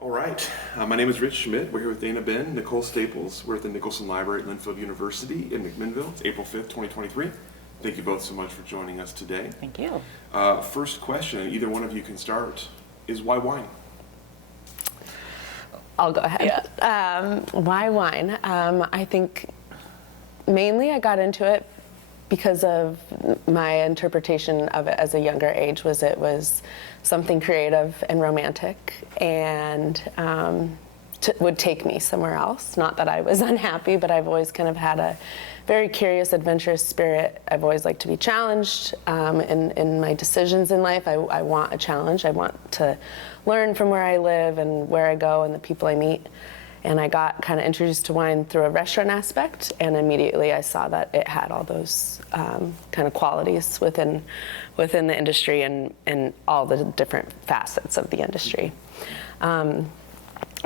All right. My name is Rich Schmidt. We're here with Dana Benn, Nicole Staples. We're at the Nicholson Library at Linfield University in McMinnville. It's April 5th, 2023. Thank you both so much for joining us today. Thank you. First question, and either one of you can start, is why wine? I'll go ahead. Yeah. Why wine? I think mainly I got into it because of my interpretation of it as a younger age. It was something creative and romantic, and would take me somewhere else. Not that I was unhappy, but I've always kind of had a very curious, adventurous spirit. I've always liked to be challenged in my decisions in life. I want a challenge. I want to learn from where I live and where I go and the people I meet. And I got kind of introduced to wine through a restaurant aspect, and immediately I saw that it had all those kind of qualities within the industry and all the different facets of the industry.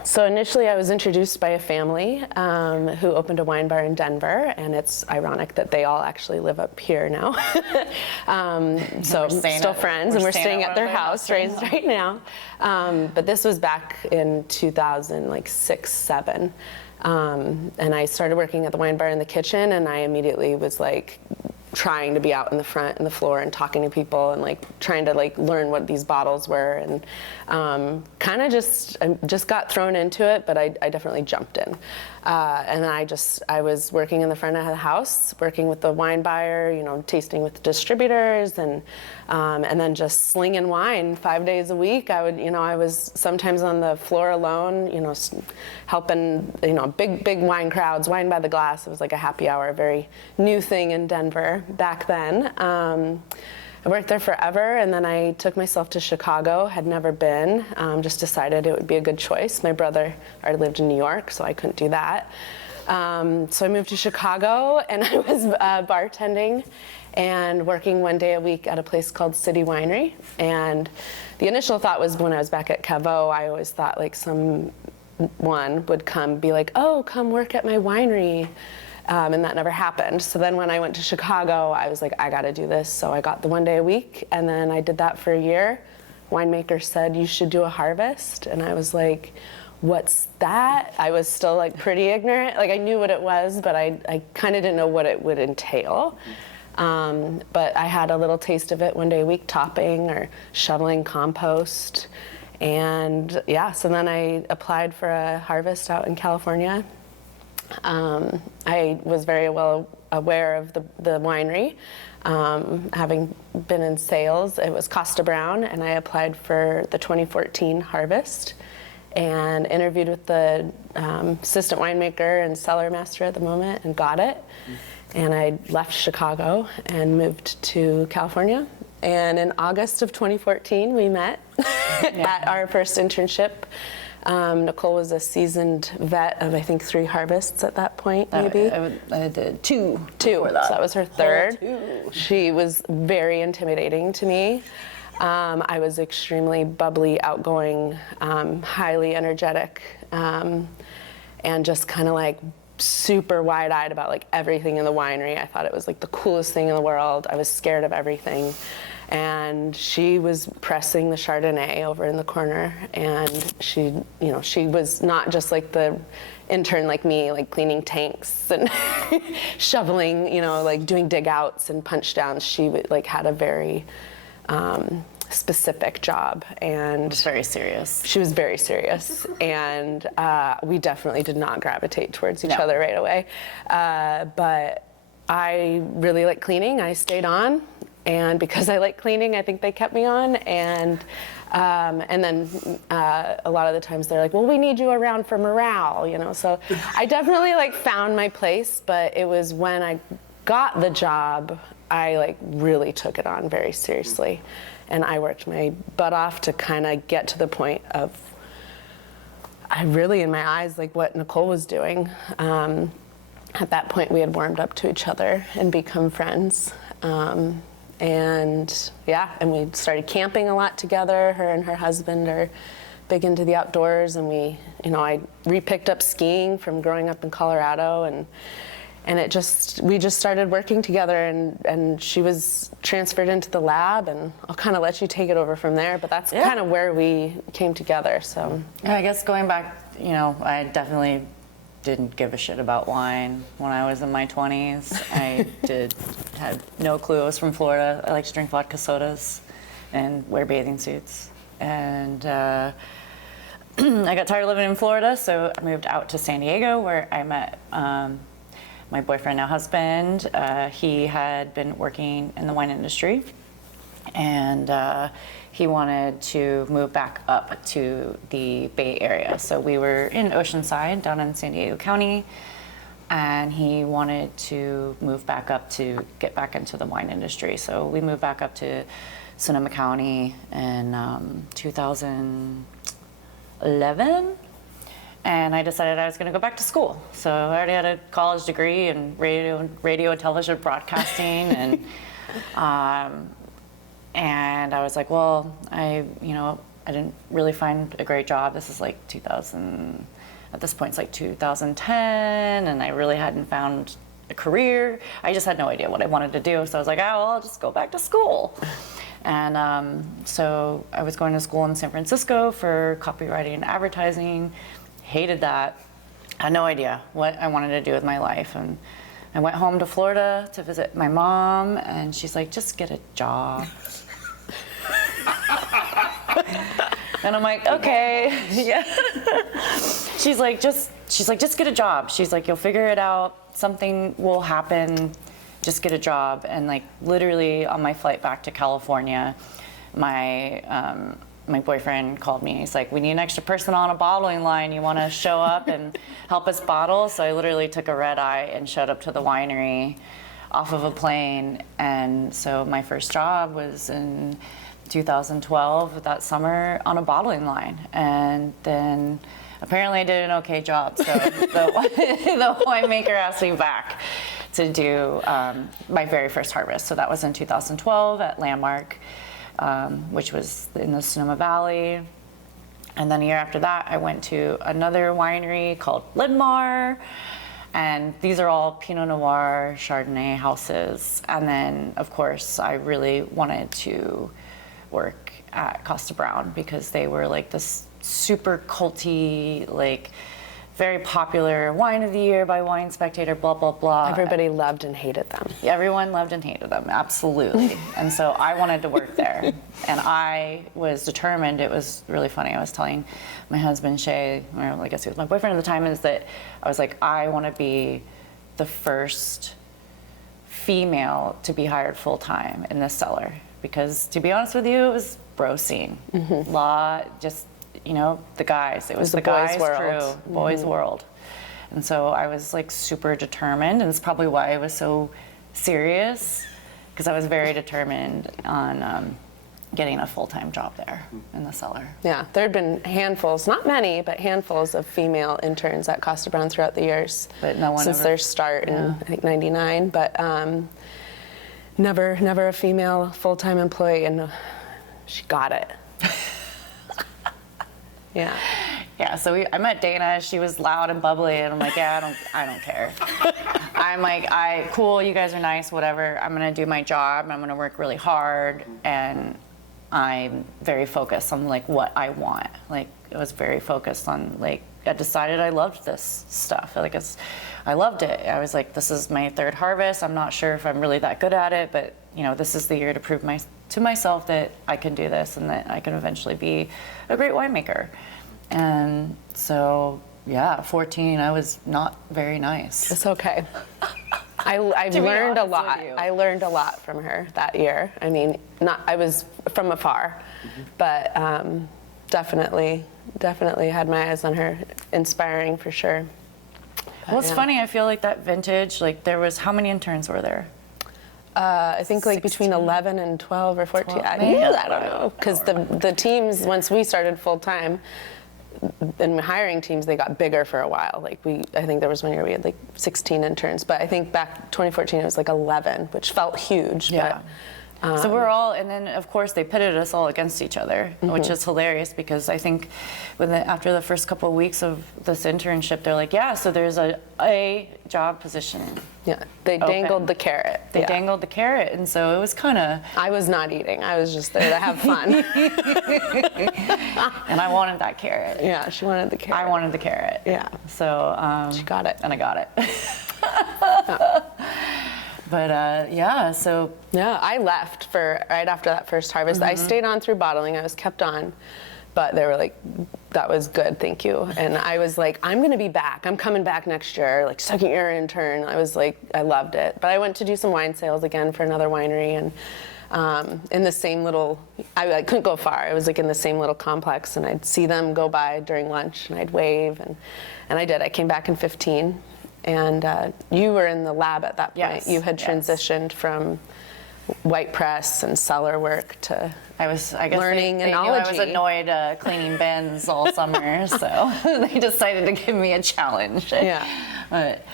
So initially I was introduced by a family who opened a wine bar in Denver, and it's ironic that they all actually live up here now. So still friends, and we're staying at their house right now. But this was back in 2006, 7. And I started working at the wine bar in the kitchen, and I immediately was like trying to be out in the front and the floor and talking to people and like trying to like learn what these bottles were, and kind of just got thrown into it, but I definitely jumped in. And I was working in the front of the house, working with the wine buyer, tasting with the distributors, and then just slinging wine 5 days a week. I was sometimes on the floor alone, helping, big wine crowds, wine by the glass. It was like a happy hour, a very new thing in Denver back then. I worked there forever, and then I took myself to Chicago. Had never been, just decided it would be a good choice. My brother already lived in New York, so I couldn't do that. So I moved to Chicago, and I was bartending and working 1 day a week at a place called City Winery. And the initial thought was, when I was back at Cavo, I always thought like someone would be like, oh, come work at my winery. And that never happened. So then when I went to Chicago, I was like, I gotta do this. So I got the 1 day a week, and then I did that for a year. Winemaker said, you should do a harvest. And I was like, what's that? I was still like pretty ignorant. Like I knew what it was, but I kind of didn't know what it would entail. But I had a little taste of it 1 day a week, topping or shoveling compost. And yeah, so then I applied for a harvest out in California. I was very well aware of the winery, having been in sales. It was Costa Brown, and I applied for the 2014 harvest and interviewed with the assistant winemaker and cellar master at the moment and got it. And I left Chicago and moved to California. And in August of 2014, we met at our first internship. Nicole was a seasoned vet of, I think, 3 harvests at that point, maybe. I did two. So that was her third. She was very intimidating to me. I was extremely bubbly, outgoing, highly energetic, and just kind of like super wide-eyed about like everything in the winery. I thought it was like the coolest thing in the world. I was scared of everything. And she was pressing the Chardonnay over in the corner, and she was not just like the intern like me, like cleaning tanks and shoveling, like doing dig outs and punch downs. She like had a very specific job, and was very serious. She was very serious, and we definitely did not gravitate towards each other right away. But I really like cleaning. I stayed on. And because I like cleaning, I think they kept me on. And then a lot of the times they're like, well, we need you around for morale, So I definitely like found my place, but it was when I got the job, I like really took it on very seriously. And I worked my butt off to kind of get to the point of, I really, in my eyes, like what Nicole was doing. At that point, we had warmed up to each other and become friends. And we started camping a lot together. Her and her husband are big into the outdoors, and I re-picked up skiing from growing up in Colorado, and and we just started working together, and she was transferred into the lab, and I'll kind of let you take it over from there, but that's kind of where we came together, so. I guess going back, I definitely didn't give a shit about wine when I was in my 20s. I had no clue. I was from Florida. I like to drink vodka sodas and wear bathing suits. And I got tired of living in Florida, so I moved out to San Diego, where I met my boyfriend, now husband. He had been working in the wine industry, and he wanted to move back up to the Bay Area. So we were in Oceanside, down in San Diego County, and he wanted to move back up to get back into the wine industry. So we moved back up to Sonoma County in 2011, and I decided I was going to go back to school. So I already had a college degree in radio and television broadcasting, and I was like, well, I didn't really find a great job. This is like 2000, at this point it's like 2010, and I really hadn't found a career. I just had no idea what I wanted to do. So I was like, I'll just go back to school. And so I was going to school in San Francisco for copywriting and advertising. Hated that. Had no idea what I wanted to do with my life. And I went home to Florida to visit my mom, and she's like, just get a job. And I'm like, okay, yeah. She's like, just get a job. She's like, you'll figure it out. Something will happen. Just get a job. And like literally on my flight back to California, my boyfriend called me. He's like, we need an extra person on a bottling line. You want to show up and help us bottle? So I literally took a red eye and showed up to the winery off of a plane. And so my first job was in 2012, that summer, on a bottling line. And then apparently I did an okay job. So the winemaker asked me back to do my very first harvest. So that was in 2012 at Landmark, which was in the Sonoma Valley. And then a year after that, I went to another winery called Lidmar. And these are all Pinot Noir, Chardonnay houses. And then, of course, I really wanted to work at Costa Brown because they were like this super culty, like very popular wine of the year by Wine Spectator, blah, blah, blah. Everybody loved and hated them. Everyone loved and hated them, absolutely. And so I wanted to work there. And I was determined. It was really funny. I was telling my husband, Shay, or I guess he was my boyfriend at the time, is that I was like, I want to be the first female to be hired full-time in this cellar. Because to be honest with you, it was bro scene. Just, the guys. It was the guys' crew, boys' world. And so I was like super determined, and it's probably why I was so serious, because I was very determined on getting a full-time job there in the cellar. Yeah, there had been handfuls, not many, but handfuls of female interns at Costa Brown throughout the years. But no one since their start in, I think, 99. But never a female full-time employee, and she got it. Yeah. Yeah, so I met Dana. She was loud and bubbly, and I'm like, yeah, I don't care. I'm like, cool, you guys are nice, whatever. I'm gonna do my job. I'm gonna work really hard, and I'm very focused on like what I want. Like, I was very focused on like, I decided I loved this stuff. Like, I loved it. I was like, this is my third harvest. I'm not sure if I'm really that good at it, but this is the year to prove to myself that I can do this and that I can eventually be a great winemaker. And so, yeah, 14, I was not very nice. It's okay. I've learned a lot. I learned a lot from her that year. I mean, I was from afar, but definitely had my eyes on her. Inspiring for sure. Well, it's funny. I feel like that vintage, like there was, how many interns were there? I think like 16? Between 11 and 12 or 14. I don't know. Because the teams, once we started full time, in hiring teams, they got bigger for a while. Like I think there was one year we had like 16 interns, but I think back 2014 it was like 11, which felt huge. Yeah. So we're all, and then of course they pitted us all against each other, which is hilarious because I think after the first couple of weeks of this internship, they're like, yeah, so there's a job position. Yeah, they dangled the carrot. They dangled the carrot, and so it was kind of. I was not eating. I was just there to have fun. And I wanted that carrot. Yeah, she wanted the carrot. I wanted the carrot. Yeah. So she got it. and I got it. But so. Yeah, I left right after that first harvest. I stayed on through bottling. I was kept on, but they were like, that was good, thank you. And I was like, I'm gonna be back. I'm coming back next year, like second year intern. I was like, I loved it. But I went to do some wine sales again for another winery, and in the same little, I couldn't go far. I was like in the same little complex, and I'd see them go by during lunch, and I'd wave, and I did. I came back in 15, and you were in the lab at that point. Yes, You had transitioned from white press and cellar work to I guess learning they knew I was annoyed cleaning bins all summer, so they decided to give me a challenge. Yeah. But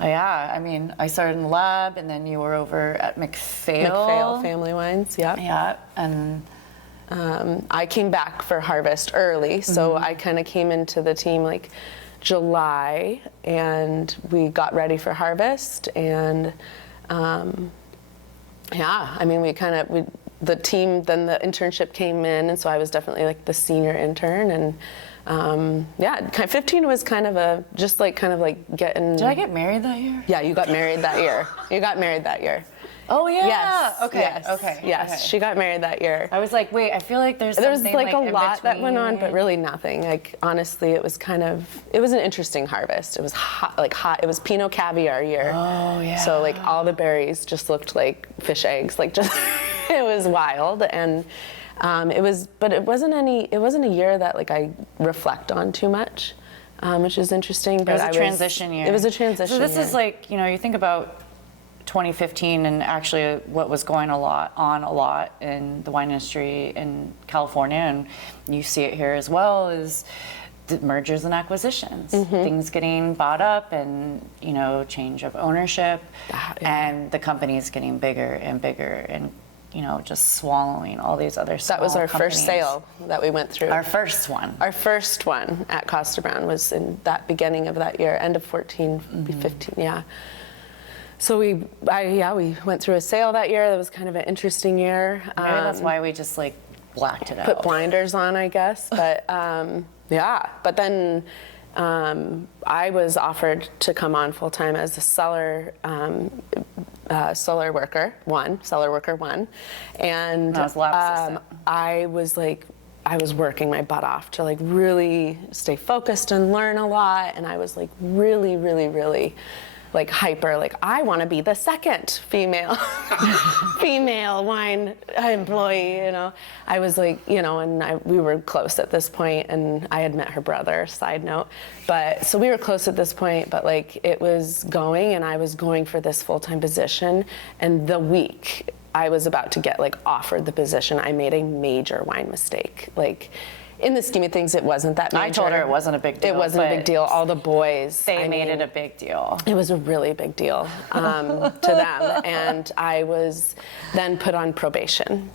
yeah, I mean, I started in the lab, and then you were over at McPhail. McPhail Family Wines, yeah. Yeah, and I came back for harvest early, so I kind of came into the team like July, and we got ready for harvest, and yeah, I mean, the team, then the internship came in, and so I was definitely like the senior intern, and yeah, 15 was kind of getting. did I get married that year? Yeah, you got married that year. You got married that year. Oh yeah. Yes. Okay. Yes. Okay. Yes. Okay. She got married that year. I was like, wait, I feel like there's Like a in lot that went on, but between. really nothing. Like honestly, it was an interesting harvest. It was hot. It was Pinot Caviar year. Oh yeah. So like all the berries just looked like fish eggs. Like just it was wild, and it wasn't a year that like I reflect on too much, which is interesting. But It was a transition year. It was a transition. So this year. is like, you think about 2015 and actually what was going on a lot in the wine industry in California, and you see it here as well, is the mergers and acquisitions, things getting bought up, and change of ownership, and the companies getting bigger and bigger, and just swallowing all these other small That was our companies. first sale that we went through. Our first one. Our first one at Costa Brown was in that beginning of that year, end of 14, 15, yeah. So we went through a sale that year. That was kind of an interesting year. Maybe that's why we just like blacked it out. Put blinders on, I guess. But yeah. But then I was offered to come on full time as a cellar worker one, and I was lab assistant. I was working my butt off to like really stay focused and learn a lot, and I was like really, really, really like hyper, like I want to be the second female wine employee, I was like, and we were close at this point, and I had met her brother, side note, but so we were close at this point, but like it was going, and I was going for this full-time position, and the week I was about to get like offered the position, I made a major wine mistake. Like, in the scheme of things, it wasn't that major. I told her it wasn't a big deal. It wasn't a big deal. All the boys. They made it a big deal. It was a really big deal to them. And I was then put on probation,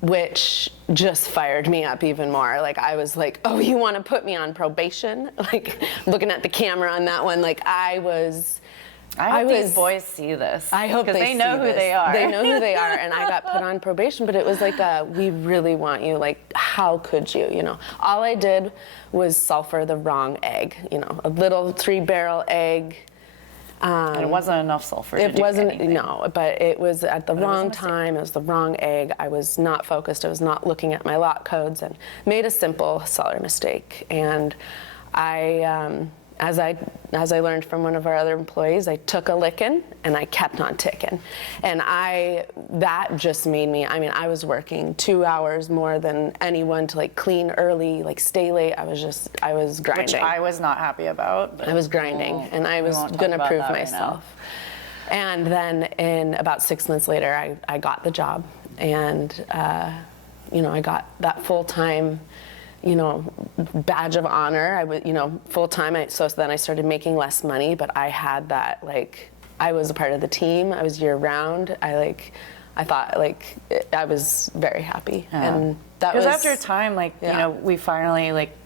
which just fired me up even more. Like, I was like, oh, you want to put me on probation? Like, looking at the camera on that one, like, I hope these boys see this. I hope they know who they are. They know who they are, and I got put on probation. But it was like, we really want you. Like, how could you? All I did was sulfur the wrong egg. A little 3-barrel egg. And it wasn't enough sulfur. It to wasn't. do anything. No, but it was at the wrong time. It was the wrong egg. I was not focused. I was not looking at my lot codes, and made a simple cellar mistake. And I. As I learned from one of our other employees, I took a licking and I kept on ticking. And that just made me, I was working 2 hours more than anyone to like clean early, like stay late. I was grinding. Which I was not happy about. I was grinding, and I was gonna prove myself. And then in about 6 months later, I got the job, and I got that full-time badge of honor. I was, full time. So then I started making less money, but I had that, like, I was a part of the team. I was year round. I I thought I was very happy. And that Because was after a time, like, you yeah. know, we finally, like,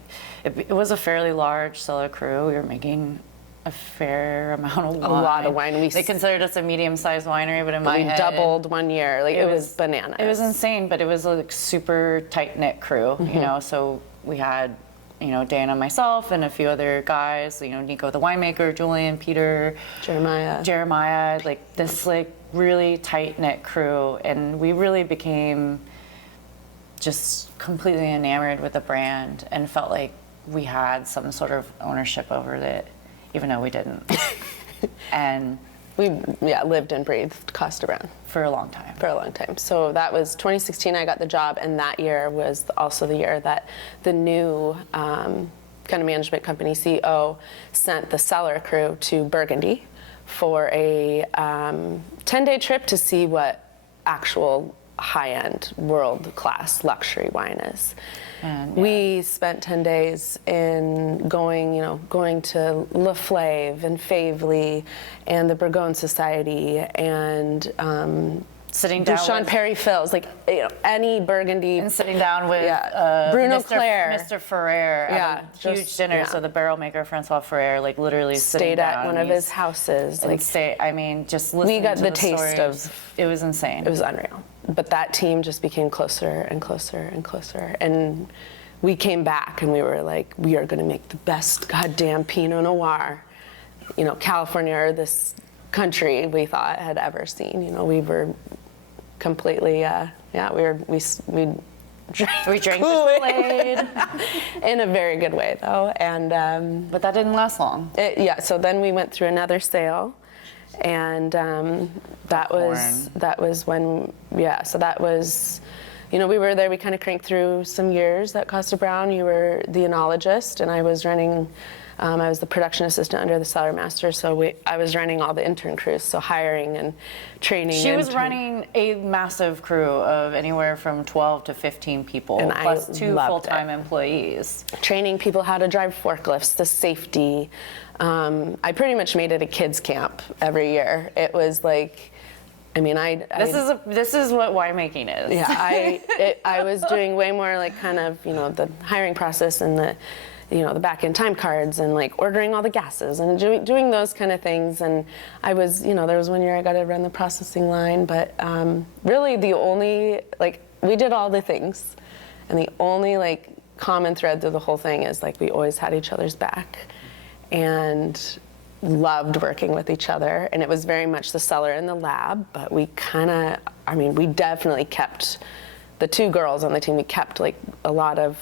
it was a fairly large cellar crew. We were making a fair amount of wine. A lot of wine. They considered us a medium-sized winery, but in my we head, doubled one year. Like, it was bananas. It was insane, but it was a super tight-knit crew, Mm-hmm. you know, so we had, you know, Dana, myself, and a few other guys, you know, Nico the winemaker, Julian, Peter, Jeremiah, like this like really tight-knit crew, and we really became just completely enamored with the brand and felt like we had some sort of ownership over it, even though we didn't. And we lived and breathed Costa Brown for a long time. for a long time. So that was 2016 I got the job, and that year was also the year that the new kind of management company CEO sent the cellar crew to Burgundy for a 10-day trip to see what actual high-end, world-class luxury wine is. And, We spent 10 days in going to Le Flave and Favely and the Bourgogne Society and sitting down Bouchon with, Perry Fills, like, you know, any Burgundy. and sitting down with Bruno Mr. Claire. Mr. Ferrer at a huge just- dinner. So the barrel maker Francois Ferrer, like literally sitting Stayed down at one of and his houses. and Like, I mean, just listening got to the the taste stories, of- it was insane. it was unreal. But that team just became closer and closer and closer. And we came back and we were like, we are going to make the best goddamn Pinot Noir, you know, California or this country we thought had ever seen. You know, we were completely, we drank We drank the Kool-Aid. Kool-Aid, in a very good way though. And but that didn't last long. so then we went through another sale, and that was when, so that was, you know, we were there, we kind of cranked through some years at Costa Brown. You were the enologist, and I was running, I was the production assistant under the cellar master, so I was running all the intern crews, so hiring and training. She was running a massive crew of anywhere from 12 to 15 people, And plus I 2 loved full-time it. employees. Training people how to drive forklifts, the safety. I pretty much made it a kids camp every year. It was like, I mean, This is what winemaking is. yeah, I was doing way more like kind of, you know, the hiring process and the, you know, the back end time cards and like ordering all the gases and doing those kind of things. And I was, you know, there was one year I got to run the processing line, but really the only, like, we did all the things, and the only like common thread through the whole thing is like we always had each other's back and loved working with each other. And it was very much the cellar and the lab, but we kind of, I mean, we definitely kept, the 2 girls on the team, we kept like a lot of,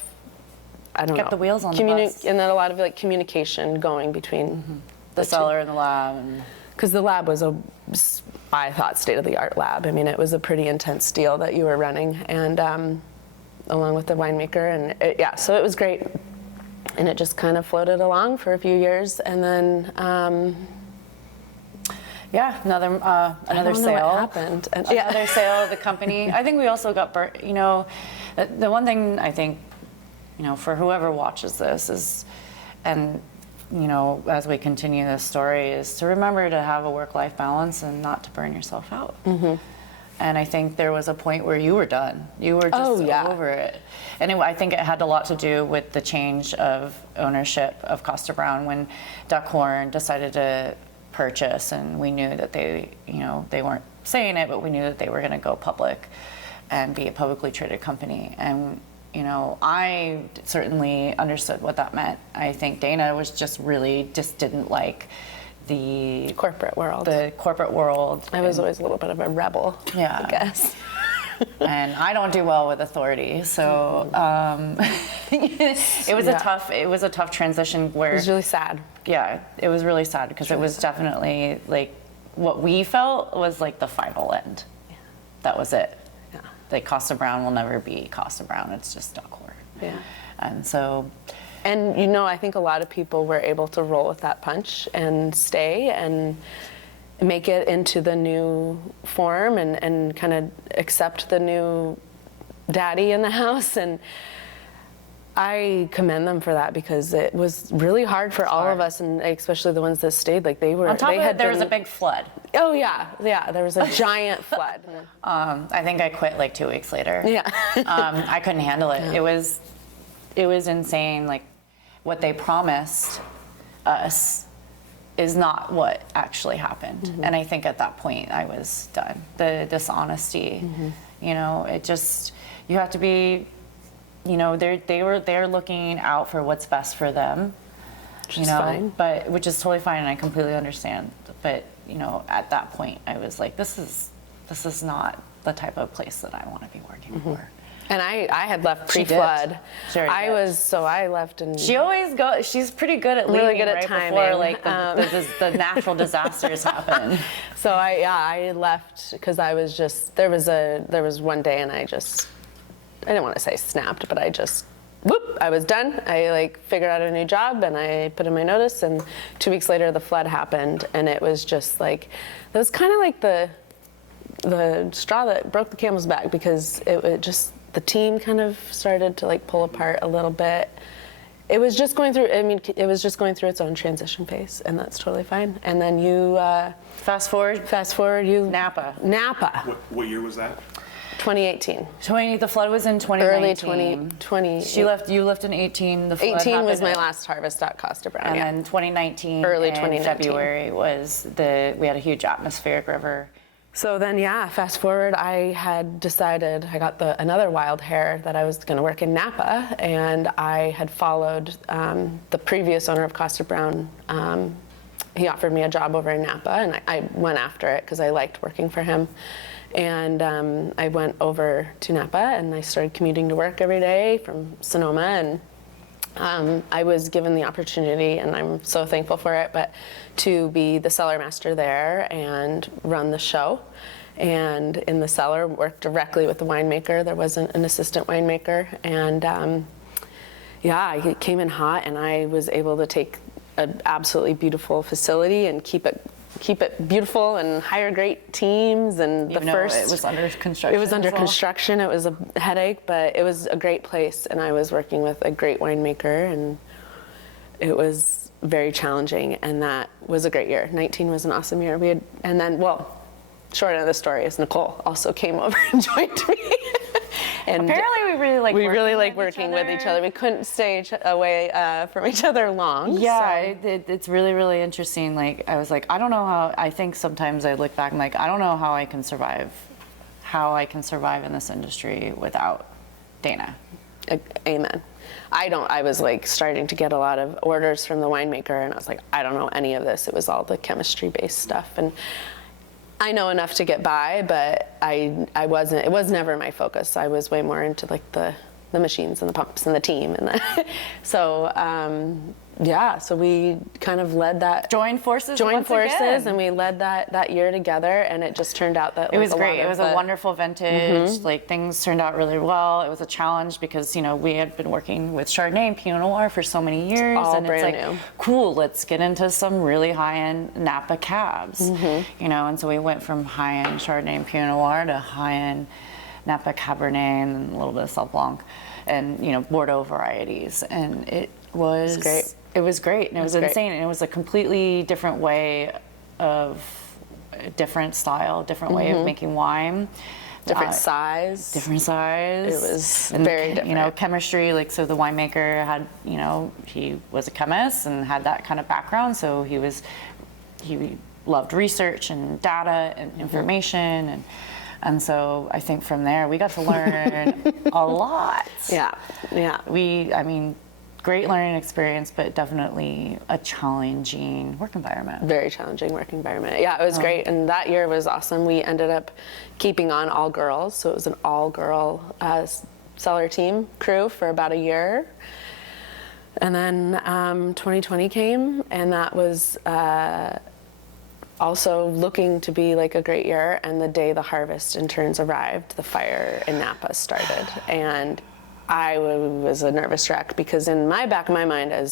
I don't know. Kept the wheels on the bus. And then a lot of like communication going between The cellar and the lab. And because the lab was I thought, state-of-the-art lab. I mean, it was a pretty intense deal that you were running, and along with the winemaker, and so it was great. And it just kind of floated along for a few years, and then another I don't sale. know what happened. And, Another sale of the company. I think we also got burnt. You know, the one thing I think, you know, for whoever watches this is, and you know, as we continue this story, is to remember to have a work-life balance and not to burn yourself out. Mm-hmm. And I think there was a point where you were done. You were just over it. And I think it had a lot to do with the change of ownership of Costa Brown when Duckhorn decided to purchase, and we knew that they, you know, they weren't saying it, but we knew that they were going to go public and be a publicly traded company. And you know, I certainly understood what that meant. I think Dana was just didn't like the corporate world. I I was always a little bit of a rebel, Yeah. I guess. And I don't do well with authority, so it was a tough transition where It was really sad. Yeah, it was really sad because it was definitely like what we felt was like the final end. Yeah. That was it. Yeah. Like Costa Brown will never be Costa Brown. It's just Duckhorn. Yeah. And so. And you know, I think a lot of people were able to roll with that punch and stay and make it into the new form and kind of accept the new daddy in the house. And I commend them for that because it was really hard for all of us, and especially the ones that stayed. Like they were. On top they of had it, there was a been- big flood. Oh yeah, there was a giant flood. I think I quit like 2 weeks later. Yeah. I couldn't handle it. It was insane. Like what they promised us is not what actually happened. And I think at that point I was done. The dishonesty, you know, it just, you have to be, you know, they're looking out for what's best for them, Which you is know, fine. but which is totally fine and I completely understand. But, you know, at that point I was like, this is not the type of place that I want to be working for. And I had left She did. pre-flood. She already I did. left and She always goes. She's pretty good at Really leaving good at right timing. before like the natural disasters happen. so I left because I was just there was one day and I didn't want to say snapped, but I just whoop, I was done. I like figured out a new job and I put in my notice, and 2 weeks later the flood happened, and it was just like, it was kind of like the straw that broke the camel's back, because it just, the team kind of started to like pull apart a little bit. It was just going through, it was just going through its own transition phase, and that's totally fine. And then you, Fast forward, Napa. Napa, What year was that? 2018. The flood was in 2019. Early 2020. You left in 18. The flood 18 was my happened, last harvest at Costa Brown. and yeah. then 2019. Early in 2019. February was we had a huge atmospheric river. So then, fast forward, I had decided, I got another wild hair that I was going to work in Napa, and I had followed the previous owner of Costa Brown. He offered me a job over in Napa, and I went after it because I liked working for him. And I went over to Napa, and I started commuting to work every day from Sonoma, and I was given the opportunity, and I'm so thankful for it, but to be the cellar master there and run the show. And in the cellar, work directly with the winemaker. There wasn't an assistant winemaker. And I came in hot, and I was able to take an absolutely beautiful facility and keep it beautiful and hire great teams. And Even though it was under construction. It was under as well. construction. It was a headache, but it was a great place, and I was working with a great winemaker, and it was very challenging, and that was a great year. 19 was an awesome year. Short end of the story is Nicole also came over and joined me. And Apparently, we really like working with each other. We couldn't stay away from each other long. Yeah, so. it's really, really interesting. Like, I was like, I don't know how, I think sometimes I look back and like, I don't know how I can survive in this industry without Dana. Amen. I was like starting to get a lot of orders from the winemaker, and I was like, I don't know any of this. It was all the chemistry based stuff. And I know enough to get by, but I wasn't, it was never my focus. I was way more into like the machines and the pumps and the team. And so we kind of led that. Joined forces again. And we led that year together, and it just turned out that It was great. It was a a wonderful vintage. Like, things turned out really well. It was a challenge because, you know, we had been working with Chardonnay and Pinot Noir for so many years. All and brand it's like, new. cool, let's get into some really high-end Napa cabs. You know, and so we went from high-end Chardonnay and Pinot Noir to high-end Napa Cabernet and a little bit of Sauv Blanc and, you know, Bordeaux varieties. And it was great. It was great, and it was great. insane, and it was a completely different way of, different style, different way of making wine. different size. Different size. It was and, very You know, different. chemistry, like, so the winemaker had, you know, he was a chemist and had that kind of background, so he loved research and data and information, and so I think from there we got to learn a lot. Yeah. Great learning experience, but definitely a challenging work environment. Very challenging work environment. Yeah, it was great, and that year was awesome. We ended up keeping on all girls, so it was an all-girl cellar team crew for about a year. And then 2020 came, and that was also looking to be like a great year. And the day the harvest in turns arrived, the fire in Napa started, and I was a nervous wreck, because in my back of my mind, I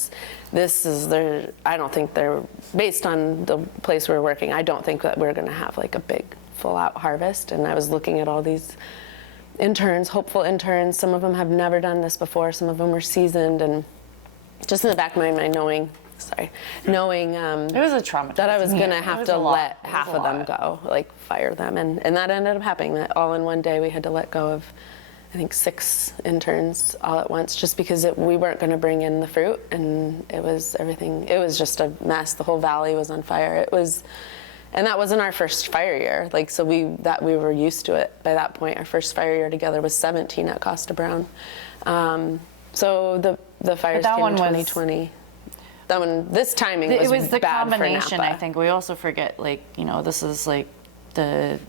don't think they're, based on the place we're working, I don't think that we're going to have like a big full out harvest. And I was looking at all these interns, hopeful interns. Some of them have never done this before. Some of them were seasoned, and just in the back of my mind, knowing it was a trauma that I was going to have to let It was half a of them lot. go, like fire them. And that ended up happening. That all in one day we had to let go of, I think, 6 interns all at once, just because we weren't going to bring in the fruit, and it was just a mess. The whole valley was on fire. And that wasn't our first fire year. Like, so we were used to it by that point. Our first fire year together was 17 at Costa Brown. So the fires came in 2020. That one, this timing was bad. It was the bad combination, for Napa. I think. We also forget, like, this is like COVID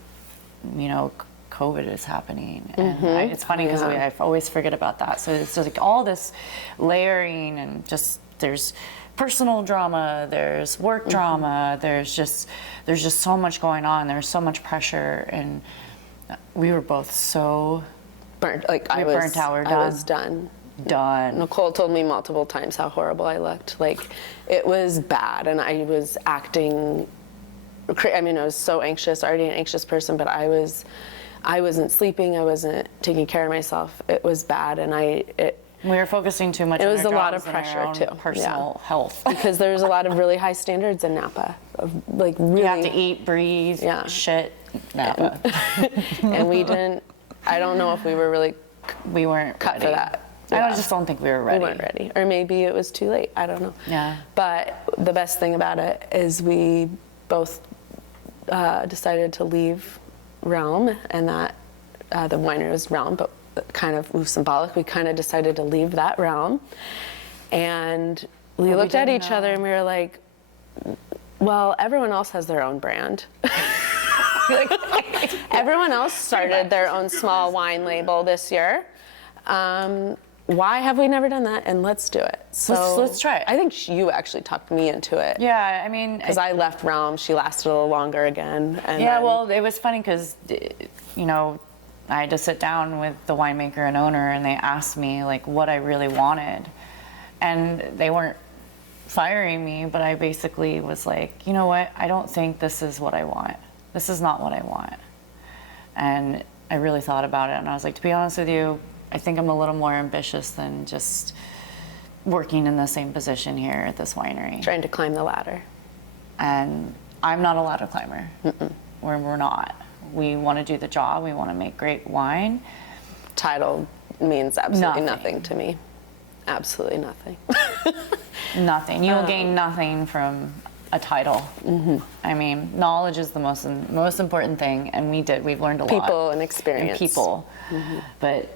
is happening. And it's funny because I always forget about that. So it's just like all this layering, and just there's personal drama, there's work drama, there's just so much going on. There's so much pressure, and we were both so burnt. Like we burnt out. We're I was done. Nicole told me multiple times how horrible I looked. Like, it was bad, and I was acting. I mean, I was so anxious, already an anxious person, but I wasn't sleeping. I wasn't taking care of myself. It was bad, and we were focusing too much. It on was our a lot jobs of and our pressure own too. Personal health. Because there's a lot of really high standards in Napa. Of like really. You have to eat, breathe, shit, Napa. And we didn't. I don't know if we were really. We weren't cut ready. for that. I just don't think we were ready. We weren't ready, or maybe it was too late. I don't know. Yeah. But the best thing about it is we both decided to leave Realm, and that the winery was Realm, but kind of symbolic. We kind of decided to leave that realm, and we looked at each other and we were like, "Well, everyone else has their own brand." Like, everyone else started their own small wine label this year. Why have we never done that? And let's do it. So let's try it. I think you actually talked me into it. Yeah, I mean, Because I left Realm, she lasted a little longer again. And yeah, then, well, it was funny because, I had to sit down with the winemaker and owner, and they asked me like what I really wanted, and they weren't firing me, but I basically was like, you know what? I don't think this is what I want. This is not what I want. And I really thought about it, and I was like, to be honest with you, I think I'm a little more ambitious than just working in the same position here at this winery. trying to climb the ladder. And I'm not a ladder climber. We're not. We want to do the job. We want to make great wine. Title means absolutely Nothing. nothing to me. Absolutely nothing. Nothing. You'll gain nothing from a title. I mean, knowledge is the most important thing, and we've learned a lot. People and experience. And people. But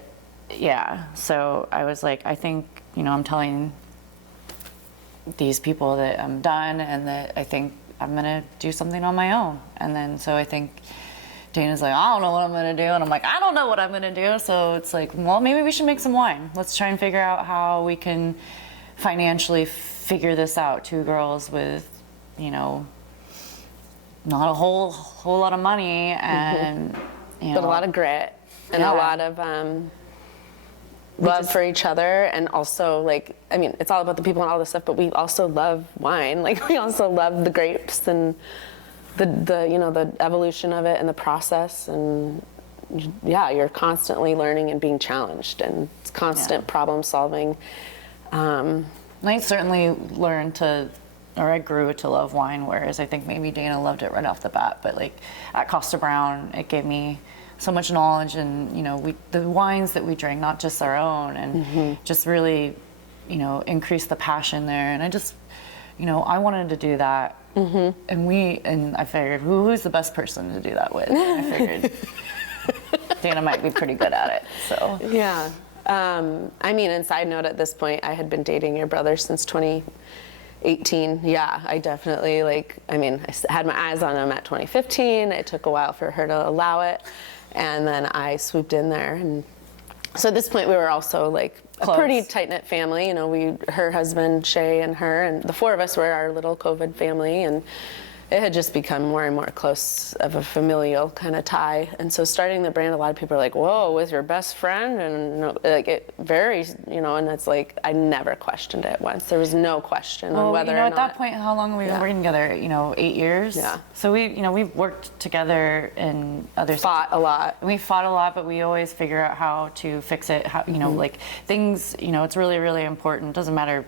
yeah, so I was like, I think, I'm telling these people that I'm done, and that I think I'm gonna do something on my own. And then so I think Dana's like, I don't know what I'm gonna do, and I'm like, I don't know what I'm gonna do. So it's like, well, maybe we should make some wine. Let's try and figure out how we can financially figure this out. 2 girls with, not a whole lot of money, and But a lot of grit and Yeah. a lot of love for each other, and also it's all about the people and all this stuff, but we also love wine. Like, we also love the grapes and the evolution of it and the process, and you're constantly learning and being challenged, and it's constant problem solving. I certainly learned I grew to love wine, whereas I think maybe Dana loved it right off the bat. But like at Costa Brown, it gave me so much knowledge, and the wines that we drink, not just our own, and just really, increase the passion there. And I just, I wanted to do that, and I figured who's the best person to do that with? I figured Dana might be pretty good at it. So Yeah. And side note, at this point, I had been dating your brother since 2018. Yeah, I definitely I had my eyes on him at 2015. It took a while for her to allow it. And then I swooped in there. And so at this point, we were also a Close. pretty tight-knit family. Her husband, Shay, and her, and the 4 of us were our little COVID family. And it had just become more and more close of a familial kind of tie. And so starting the brand, a lot of people are like, whoa, with your best friend? And like it varies, and it's like, I never questioned it once. There was no question on whether or not. At that point, how long have we been working together? 8 years? Yeah. So we've worked together in other Fought a lot. We fought a lot, but we always figure out how to fix it. How, like things, it's really, really important. Doesn't matter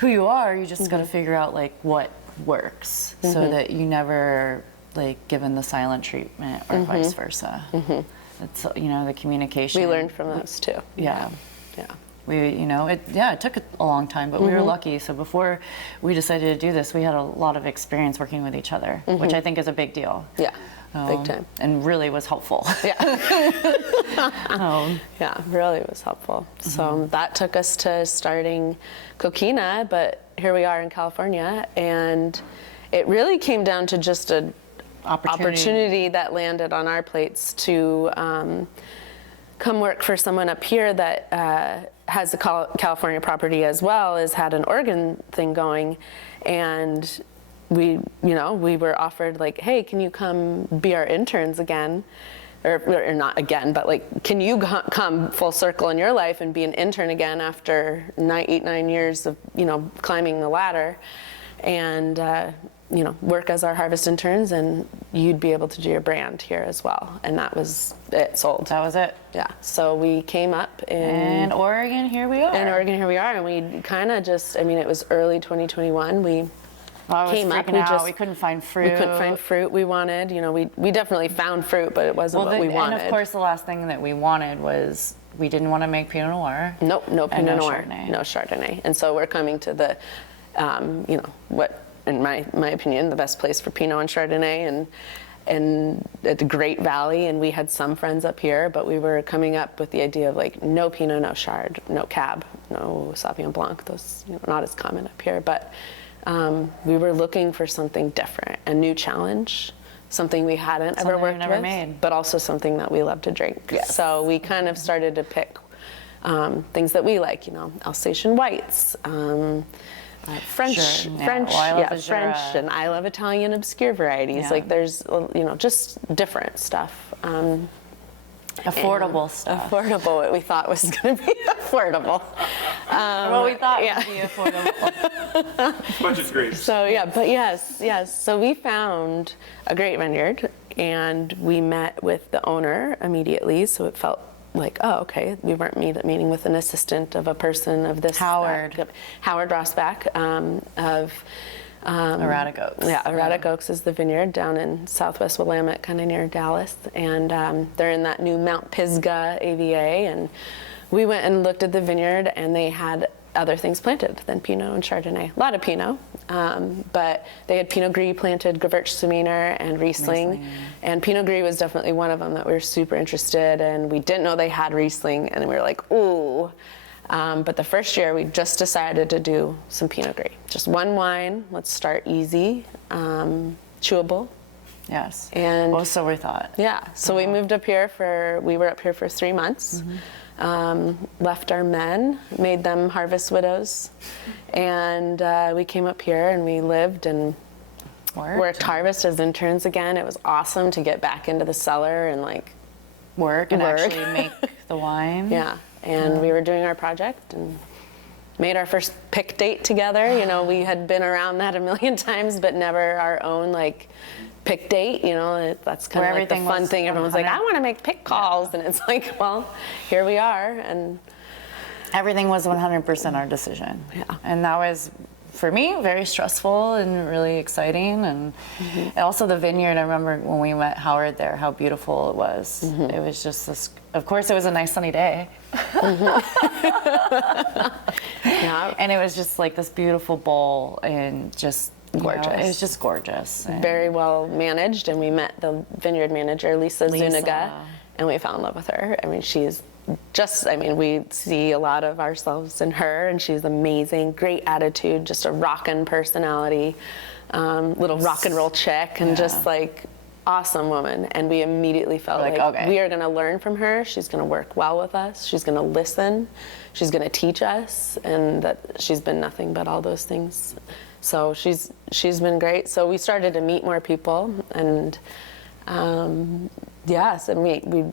who you are, you just got to figure out like what works so that you never like given the silent treatment or vice versa. It's the communication. We learned from those too. Yeah. Yeah. It took a long time, but we were lucky. So before we decided to do this, we had a lot of experience working with each other, which I think is a big deal. Yeah. Big time. And really was helpful. Yeah. Yeah, really was helpful. So that took us to starting Coquina, but here we are in California, and it really came down to just a opportunity that landed on our plates to come work for someone up here that has a California property as well as had an Oregon thing going, and we were offered like, hey, can you come be our interns again? Or not again, but like, can you come full circle in your life and be an intern again after 9 years of, climbing the ladder and, work as our harvest interns, and you'd be able to do your brand here as well. And that was it, sold. That was it. Yeah. So we came up in Oregon, here we are. In Oregon, here we are. And we kind of just, it was early 2021. We came up, we couldn't find fruit. We couldn't find fruit we wanted. We definitely found fruit, but it wasn't what we wanted. And of course, the last thing that we wanted was we didn't want to make Pinot Noir. Nope, no Pinot Noir, Chardonnay. no Chardonnay. And so we're coming to the, what, in my opinion, the best place for Pinot and Chardonnay, and at the Great Valley. And we had some friends up here, but we were coming up with the idea of like no Pinot, no Chard, no Cab, no Sauvignon Blanc. Those not as common up here, but. We were looking for something different, a new challenge, something we hadn't ever worked with, made. but also something that we love to drink. Yes. So we kind of started to pick things that we like, Alsatian whites, French, and I love Italian obscure varieties. Yeah. Like there's, just different stuff. Affordable stuff. Affordable, what we thought was going to be affordable. What we thought would be affordable. Budget's great. So but yes. So we found a great vineyard, and we met with the owner immediately. So it felt like, oh, okay, we weren't meeting with an assistant of a person of this. Howard Rossback of. Erratic Oaks. Yeah, Erratic Oaks is the vineyard down in southwest Willamette, kind of near Dallas. And they're in that new Mount Pisgah AVA. And we went and looked at the vineyard, and they had other things planted than Pinot and Chardonnay. A lot of Pinot, but they had Pinot Gris planted, Gewürztraminer, and Riesling. And Pinot Gris was definitely one of them that we were super interested in. We didn't know they had Riesling, and we were like, ooh. But the first year, we just decided to do some Pinot Gris. Just one wine. Let's start easy, chewable. Yes. And so we thought. Yeah. So we moved up here we were up here for 3 months. Left our men, made them harvest widows, and we came up here and we lived and worked harvest as interns again. It was awesome to get back into the cellar and work actually make the wine. Yeah. And we were doing our project and made our first pick date together. We had been around that a million times, but never our own pick date. That's kind of the fun thing. Everyone's like, I want to make pick calls. And it's like, well, here we are. And everything was 100% our decision. Yeah. And that was, for me, very stressful and really exciting. And also the vineyard, I remember when we met Howard there, how beautiful it was. It was just this, of course, it was a nice sunny day. Yeah. And it was just like this beautiful bowl and just gorgeous. It was just gorgeous. Very well managed. And we met the vineyard manager, Lisa Zuniga, and we fell in love with her. She's we see a lot of ourselves in her, and she's amazing, great attitude, just a rockin' personality, little rock and roll chick, and just awesome woman. And we immediately felt okay, we are going to learn from her. She's going to work well with us. She's going to listen. She's going to teach us, and that she's been nothing but all those things So she's been great. So we started to meet more people, and yes, and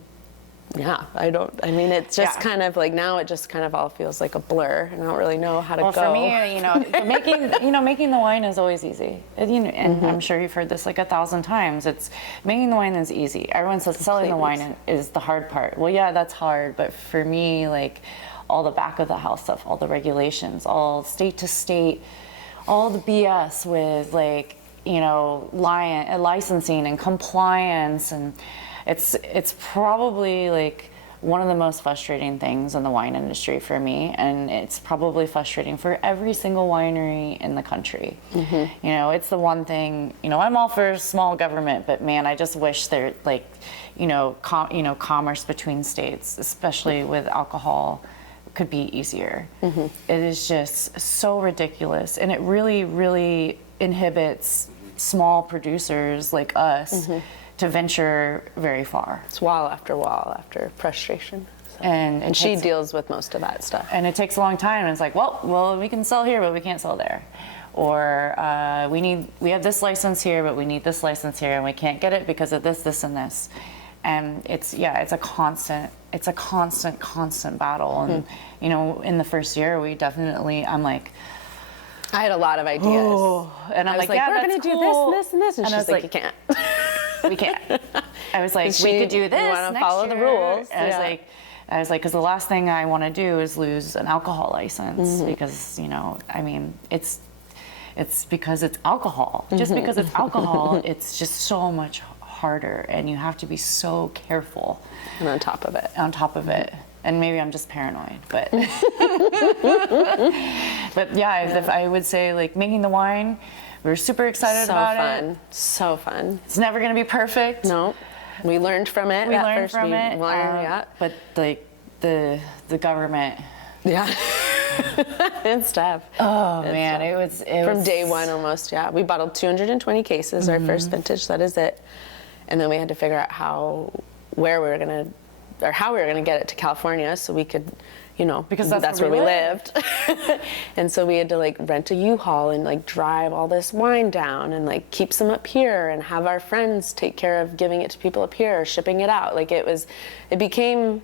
it's just kind of like, now it just kind of all feels like a blur, and I don't really know how to go. For me, making the wine is always easy. And I'm sure you've heard this like 1,000 times. It's making the wine is easy. Everyone says selling the wine is the hard part. Well, yeah, that's hard, but for me, like all the back of the house stuff, all the regulations, all state to state, all the BS with like, licensing and compliance, and it's probably like one of the most frustrating things in the wine industry for me, and it's probably frustrating for every single winery in the country. It's the one thing, I'm all for small government, but man, I just wish there, like, commerce between states, especially with alcohol, could be easier. It is just so ridiculous, and it really, really inhibits small producers like us to venture very far. It's wall after frustration. So. And she deals with most of that stuff. And it takes a long time, and it's like, well, we can sell here, but we can't sell there. Or we have this license here, but we need this license here, and we can't get it because of this, this, and this. And it's a constant battle. And in the first year, I'm like, I had a lot of ideas. And I'm like, we're going to do this, and this, and she's like, you can't. We can't. I was like, we could do this. You want to next follow year. the rules. And I was like, because the last thing I want to do is lose an alcohol license because it's because it's alcohol. Just because it's alcohol, it's just so much harder, and you have to be so careful. And on top of it. And maybe I'm just paranoid, but but yeah, I would say like making the wine, we were super excited about it. So fun. It's never going to be perfect. No, we learned from it. But like the government. Yeah. It's tough. Oh man, it was from day one almost. Yeah, we bottled 220 cases, our first vintage. That is it. And then we had to figure out how we were gonna get it to California so we could, because that's where we lived. And so we had to like rent a U-Haul and like drive all this wine down and like keep some up here and have our friends take care of giving it to people up here or shipping it out. Like it became,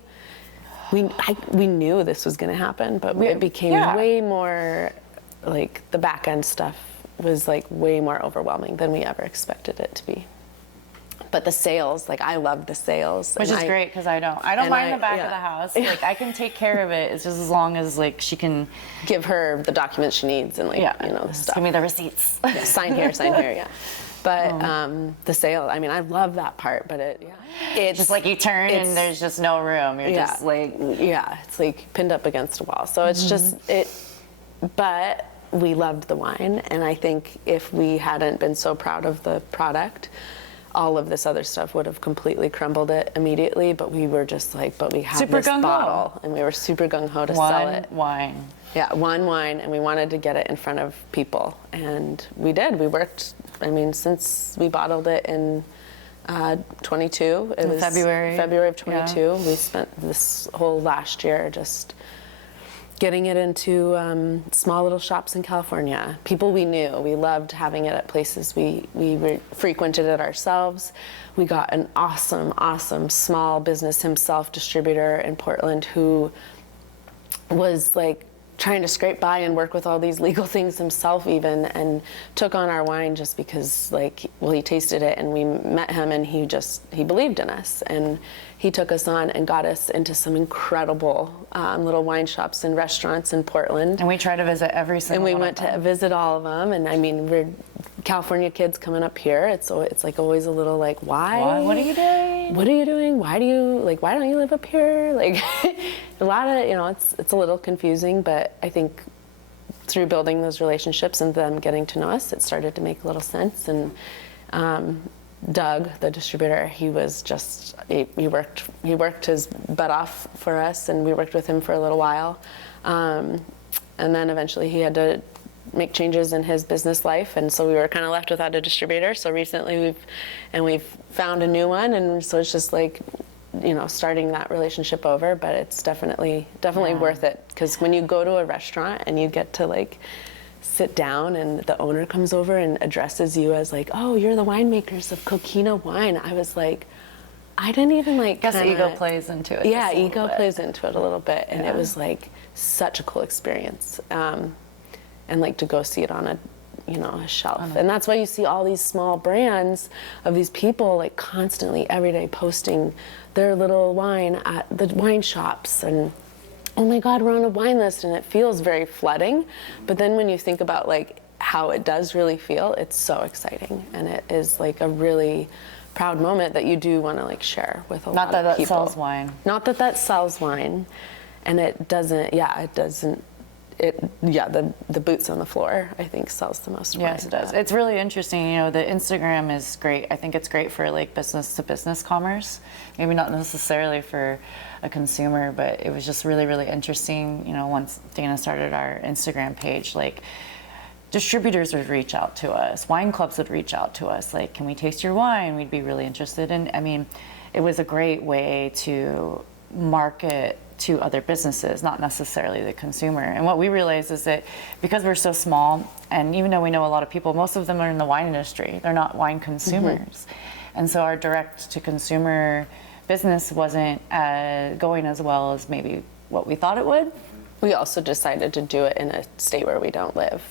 we knew this was going to happen, but it became way more, like the back end stuff was like way more overwhelming than we ever expected it to be. But the sales, like I love the sales. Which is great, because I don't mind the back of the house. Like I can take care of it. It's just as long as like she can give her the documents she needs and like, the stuff. Give me the receipts. Yeah, sign here, yeah. But the sale, I mean, I love that part, but it's just like you turn and there's just no room. You're just like, it's like pinned up against a wall. So it's just, but we loved the wine. And I think if we hadn't been so proud of the product, all of this other stuff would have completely crumbled it immediately, but we were just like, but we had this bottle, and we were super gung-ho to sell it. One wine, and we wanted to get it in front of people, and we did. We worked, since we bottled it in 22, it was February of 22, we spent this whole last year just getting it into small little shops in California. People we knew. We loved having it at places we frequented it ourselves. We got an awesome small business himself distributor in Portland who was like trying to scrape by and work with all these legal things himself even, and took on our wine just because he tasted it and we met him and he believed in us, and he took us on and got us into some incredible little wine shops and restaurants in Portland. And we try to visit every single one. And we went to visit all of them, and we're California kids coming up here. It's like always a little like, why? What are you doing? What are you doing? Why don't you live up here? Like a lot of, it's a little confusing, but I think through building those relationships and them getting to know us, it started to make a little sense. And Doug, the distributor, he was just, he worked his butt off for us, and we worked with him for a little while. And then eventually he had to make changes in his business life, and so we were kind of left without a distributor. So recently we've found a new one, and so it's just like, starting that relationship over. But it's definitely worth it, because when you go to a restaurant and you get to like sit down and the owner comes over and addresses you as like, oh, you're the winemakers of Coquina wine. I was like, I didn't even like. I guess ego plays into it. Yeah, just a ego little bit. plays into it a little bit, and Yeah. it was like such a cool experience, and like to go see it on a, a shelf, and that's why you see all these small brands of these people like constantly every day posting their little wine at the wine shops, and oh my God, we're on a wine list, and it feels very flooding, but then when you think about like how it does really feel, it's so exciting, and it is like a really proud moment that you do want to like share with a lot of people. Not that sells wine. Not that that sells wine, and it doesn't. Yeah, it doesn't. The boots on the floor, I think, sells the most wine. Yes, it does. It's really interesting. The Instagram is great. I think it's great for like business to business commerce. Maybe not necessarily for a consumer, but it was just really, really interesting. Once Dana started our Instagram page, like distributors would reach out to us, wine clubs would reach out to us, like, can we taste your wine? We'd be really interested. And I mean, it was a great way to market to other businesses, not necessarily the consumer. And what we realized is that because we're so small, and even though we know a lot of people, most of them are in the wine industry, they're not wine consumers. And so our direct to consumer business wasn't going as well as maybe what we thought it would. We also decided to do it in a state where we don't live.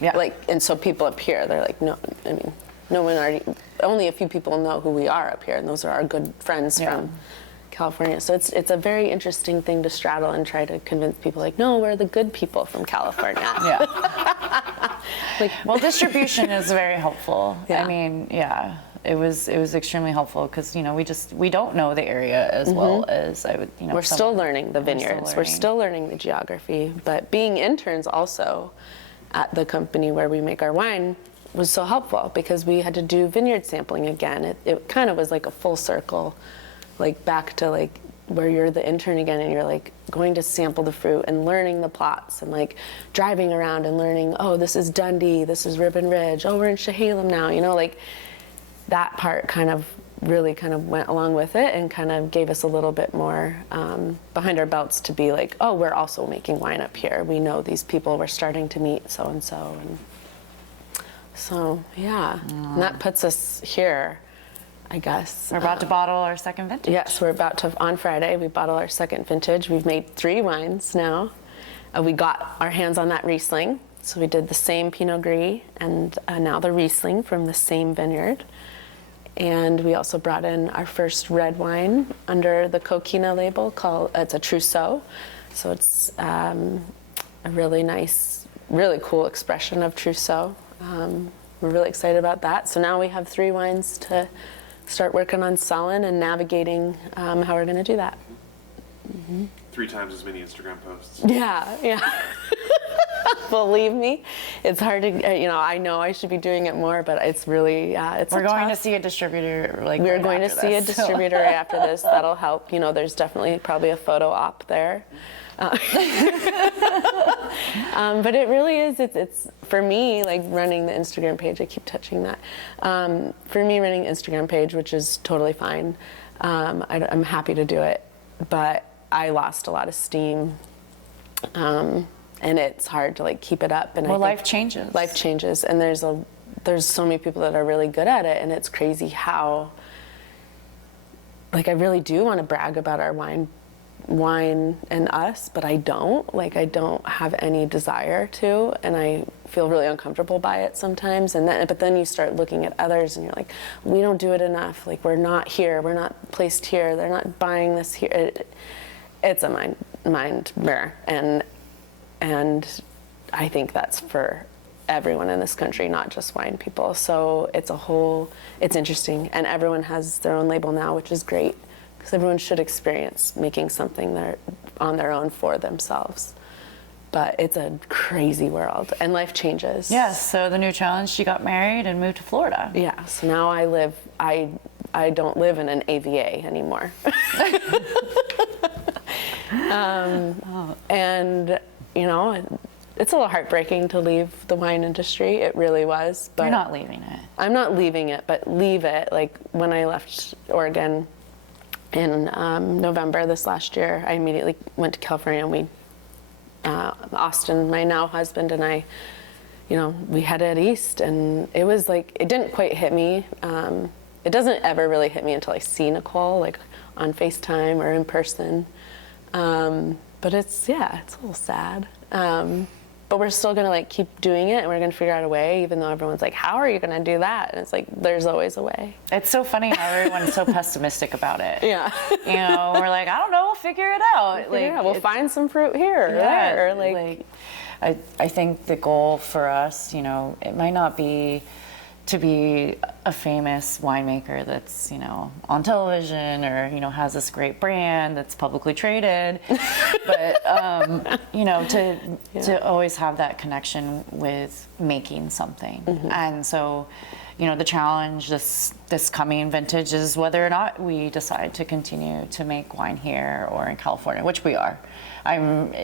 Yeah. And so people up here, they're like, no, I mean, no one already, only a few people know who we are up here, and those are our good friends from California. So it's a very interesting thing to straddle and try to convince people, like, no, we're the good people from California. Yeah. Well, distribution is very helpful. Yeah. I mean, it was extremely helpful because we don't know the area as well as I would. We're still learning the vineyards. We're still learning the geography. But being interns also at the company where we make our wine was so helpful because we had to do vineyard sampling again. It kind of was like a full circle, like back to like where you're the intern again and you're like going to sample the fruit and learning the plots and like driving around and learning, oh, this is Dundee, this is Ribbon Ridge, oh, we're in Chehalem now, like that part kind of really kind of went along with it and kind of gave us a little bit more behind our belts to be like, oh, we're also making wine up here. We know these people, we're starting to meet so-and-so. And so, yeah, and that puts us here, I guess. We're about to bottle our second vintage. Yes, we're about to, on Friday, we bottle our second vintage. We've made 3 wines now. We got our hands on that Riesling. So we did the same Pinot Gris and now the Riesling from the same vineyard. And we also brought in our first red wine under the Coquina label called, it's a Trousseau. So it's a really nice, really cool expression of Trousseau. We're really excited about that. So now we have 3 wines to start working on selling and navigating how we're gonna do that. 3 times as many Instagram posts. Yeah. Believe me, it's hard to, I know I should be doing it more, but it's really, We're going to see a distributor We're going to see a distributor right after this. That'll help. There's definitely probably a photo op there. But it really is, it's for me, like running the Instagram page, I keep touching that. For me, running the Instagram page, which is totally fine, I'm happy to do it, but I lost a lot of steam. And it's hard to like keep it up. And life changes. Life changes, and there's so many people that are really good at it, and it's crazy how. Like I really do want to brag about our wine and us, but I don't. Like I don't have any desire to, and I feel really uncomfortable by it sometimes. But then you start looking at others, and you're like, we don't do it enough. Like we're not here. We're not placed here. They're not buying this here. It's a mind blur, and I think that's for everyone in this country, not just wine people. So it's interesting. And everyone has their own label now, which is great, because everyone should experience making something they're on their own for themselves. But it's a crazy world, and life changes. Yes, so the new challenge, she got married and moved to Florida. Yeah, so now I don't live in an AVA anymore. And it's a little heartbreaking to leave the wine industry. It really was. But you're not leaving it. I'm not leaving it, but leave it. Like when I left Oregon in November this last year, I immediately went to California, and Austin, my now husband, and I we headed east, and it was like, it didn't quite hit me. It doesn't ever really hit me until I see Nicole, like on FaceTime or in person. But it's a little sad. But we're still gonna like keep doing it, and we're gonna figure out a way, even though everyone's like, how are you gonna do that? And it's like, there's always a way. It's so funny how everyone's so pessimistic about it. Yeah. We're like, I don't know, we'll figure it out. We'll find some fruit here or there. Like I think the goal for us, it might not be to be a famous winemaker that's, on television or, has this great brand that's publicly traded, but, to always have that connection with making something. And so, the challenge this coming vintage is whether or not we decide to continue to make wine here or in California, which we are.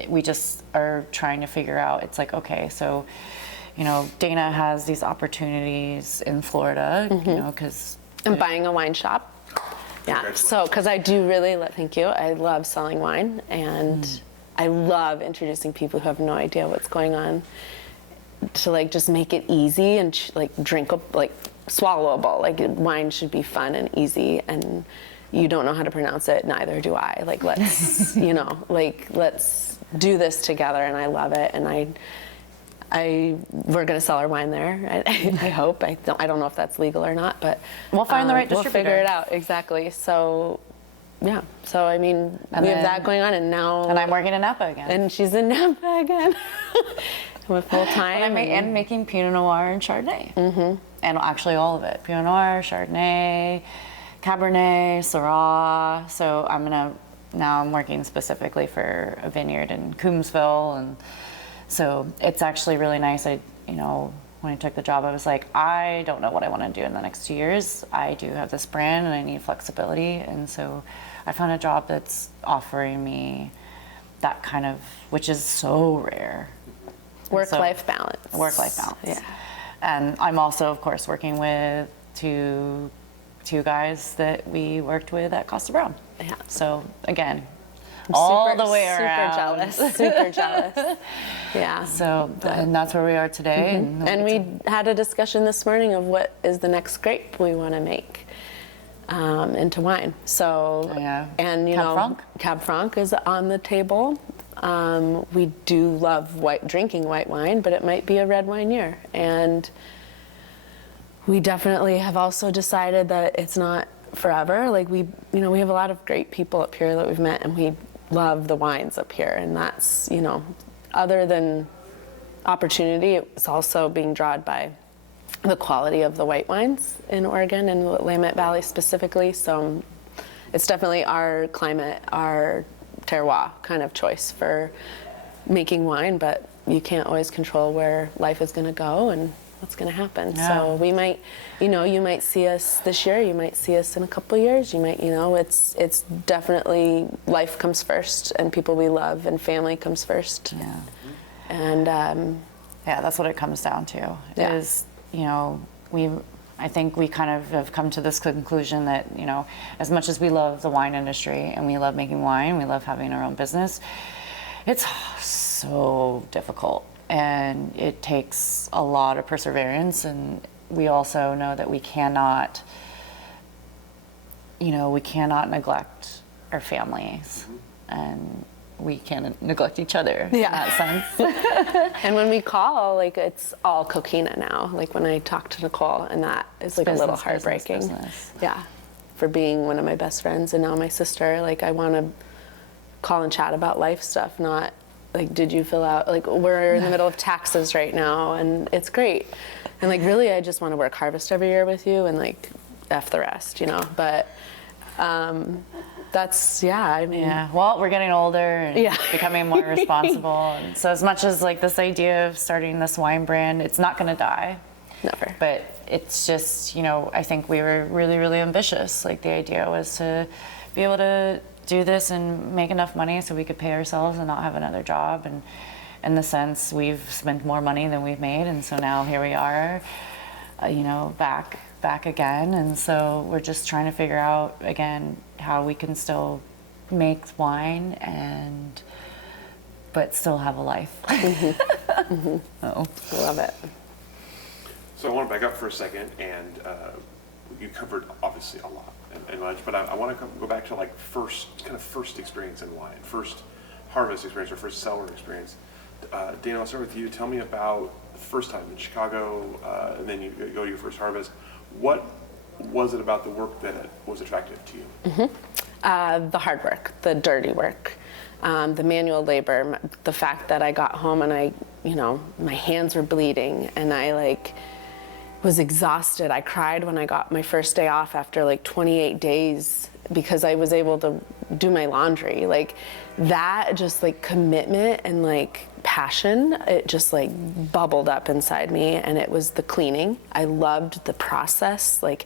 We just are trying to figure out, it's like, okay, so, Dana has these opportunities in Florida, because I'm buying a wine shop. Yeah, so because I do really thank you. I love selling wine, and I love introducing people who have no idea what's going on to like just make it easy and swallowable. Like wine should be fun and easy, and you don't know how to pronounce it, neither do I. Like let's let's do this together, and I love it, and we're going to sell our wine there. I hope. I don't know if that's legal or not, but we'll find the right distributor. We'll figure it out. Exactly. So, yeah. So we have that going on, and now. And I'm working in Napa again. And she's in Napa again. With full time. And making Pinot Noir and Chardonnay. And actually all of it: Pinot Noir, Chardonnay, Cabernet, Syrah. So I'm working specifically for a vineyard in Coombsville, and. So it's actually really nice. When I took the job, I was like, I don't know what I want to do in the next 2 years. I do have this brand and I need flexibility. And so I found a job that's offering me that kind of, which is so rare. Work-life balance. Work-life balance. Yeah. And I'm also, of course, working with two guys that we worked with at Costa Brown. Yeah. So again, all the way around. Super jealous. Yeah. So, and that's where we are today. And we had a discussion this morning of what is the next grape we want to make into wine. So, and Cab Franc is on the table. We do love drinking white wine, but it might be a red wine year. And we definitely have also decided that it's not forever. Like we have a lot of great people up here that we've met, and we love the wines up here, and that's other than opportunity, it's also being drawn by the quality of the white wines in Oregon and Willamette Valley specifically. So it's definitely our climate, our terroir kind of choice for making wine, but you can't always control where life is going to go and what's going to happen. Yeah. So we might, you might see us this year, you might see us in a couple years, you might, it's definitely life comes first, and people we love and family comes first. Yeah. And that's what it comes down to. Is, I think we kind of have come to this conclusion that, as much as we love the wine industry and we love making wine, we love having our own business, it's so difficult. And it takes a lot of perseverance, and we also know that we cannot neglect our families, and we can't neglect each other in that sense. And when we call, it's all Coquina now. Like when I talk to Nicole, and that is a little heartbreaking. Business. Yeah, for being one of my best friends and now my sister. I want to call and chat about life stuff, not did you fill out, we're in the middle of taxes right now, and it's great. And really, I just want to work harvest every year with you, and F the rest, but that's, well, we're getting older and becoming more responsible. And so as much as this idea of starting this wine brand, it's not going to die. Never. But it's just, I think we were really, really ambitious. The idea was to be able to do this and make enough money so we could pay ourselves and not have another job. And in the sense, we've spent more money than we've made, and so now here we are, back again. And so we're just trying to figure out again how we can still make wine but still have a life. Oh. Love it. So I want to back up for a second, and you covered obviously a lot and much, but I want to go back to like first experience in wine, first harvest experience or first cellar experience. Dana, I'll start with you. Tell me about the first time in Chicago, and then you go to your first harvest. What was it about the work that was attractive to you? The hard work, the dirty work, the manual labor, the fact that I got home and my hands were bleeding and I was exhausted. I cried when I got my first day off after 28 days because I was able to do my laundry. That just commitment and passion, it just bubbled up inside me, and it was the cleaning. I loved the process, we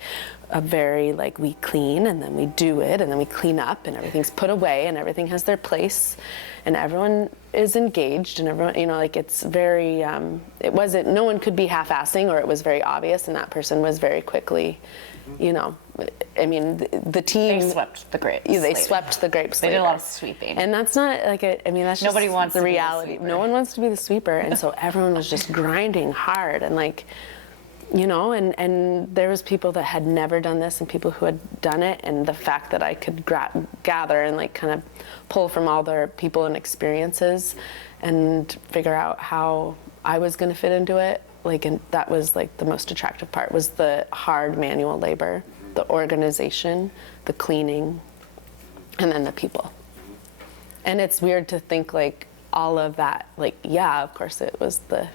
clean and then we do it and then we clean up and everything's put away and everything has their place and everyone is engaged and everyone, it's very, no one could be half-assing, or it was very obvious, and that person was very quickly, the team. They swept the grapes. They later. swept the grapes They later. did a lot of sweeping. And that's not that's Nobody just wants the to be the reality. sweeper. No one wants to be the sweeper, and so everyone was just grinding hard and and there was people that had never done this and people who had done it, and the fact that I could gather and kind of pull from all their people and experiences and figure out how I was going to fit into it, and that was the most attractive part, was the hard manual labor, the organization, the cleaning, and then the people. And it's weird to think all of that, yeah, of course it was the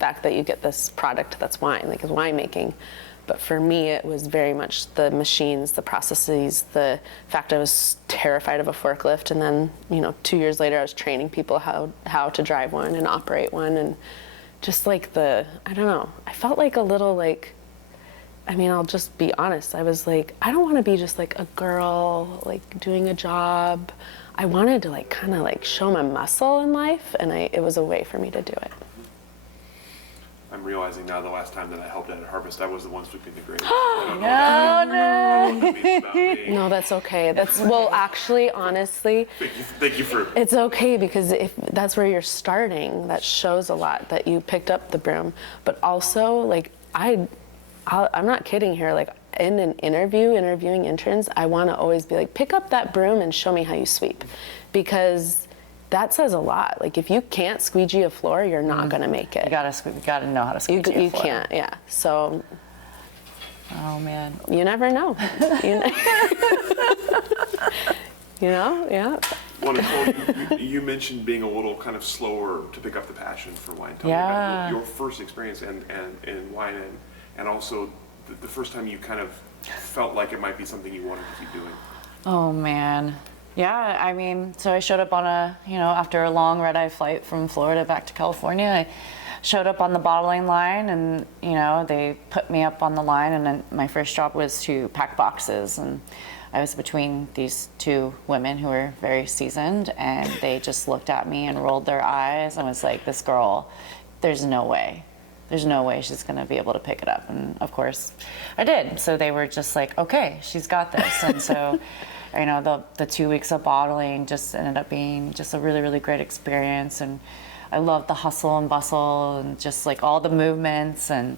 fact that you get this product that's wine, is winemaking. But for me, it was very much the machines, the processes, the fact I was terrified of a forklift. And then, 2 years later, I was training people how to drive one and operate one. And just I don't know, I felt a little I'll just be honest. I was I don't want to be just a girl, doing a job. I wanted to kind of show my muscle in life, and it was a way for me to do it. I'm realizing now the last time that I helped at a harvest, I was the one sweeping the grapes. No, that's okay. Actually, honestly, Thank you for. it's okay, because if that's where you're starting, that shows a lot that you picked up the broom. But also, I'm not kidding here. In an interviewing interns, I want to always be pick up that broom and show me how you sweep, because that says a lot. If you can't squeegee a floor, you're not going to make it. You gotta know how to squeegee a You floor. can't, yeah. So. Oh man. You never know. Yeah. Well, Nicole, you mentioned being a little kind of slower to pick up the passion for wine. Tell me about your first experience in wine, and also the first time you kind of felt like it might be something you wanted to keep doing. Oh man. Yeah, so I showed up on after a long red-eye flight from Florida back to California, I showed up on the bottling line, and, they put me up on the line, and then my first job was to pack boxes, and I was between these two women who were very seasoned, and they just looked at me and rolled their eyes and was like, this girl, there's no way she's going to be able to pick it up. And of course I did. So they were just like, okay, she's got this. And so the 2 weeks of bottling just ended up being just a really, really great experience. And I loved the hustle and bustle and just all the movements. And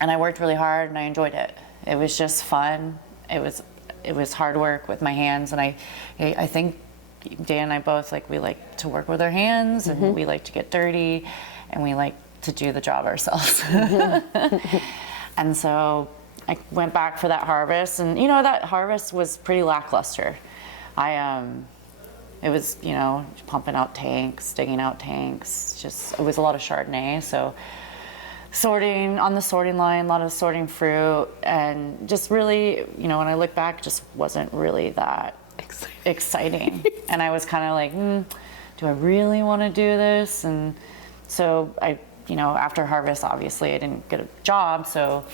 I worked really hard, and I enjoyed it. It was just fun. It was hard work with my hands. And I think Dan and I both, we like to work with our hands, and we like to get dirty, and we like to do the job ourselves. And so I went back for that harvest, and that harvest was pretty lackluster. It was pumping out tanks, digging out tanks. It was a lot of Chardonnay, so sorting on the sorting line, a lot of sorting fruit, and just really, when I look back, just wasn't really that exciting. And I was kind of do I really want to do this? And so after harvest, obviously I didn't get a job, so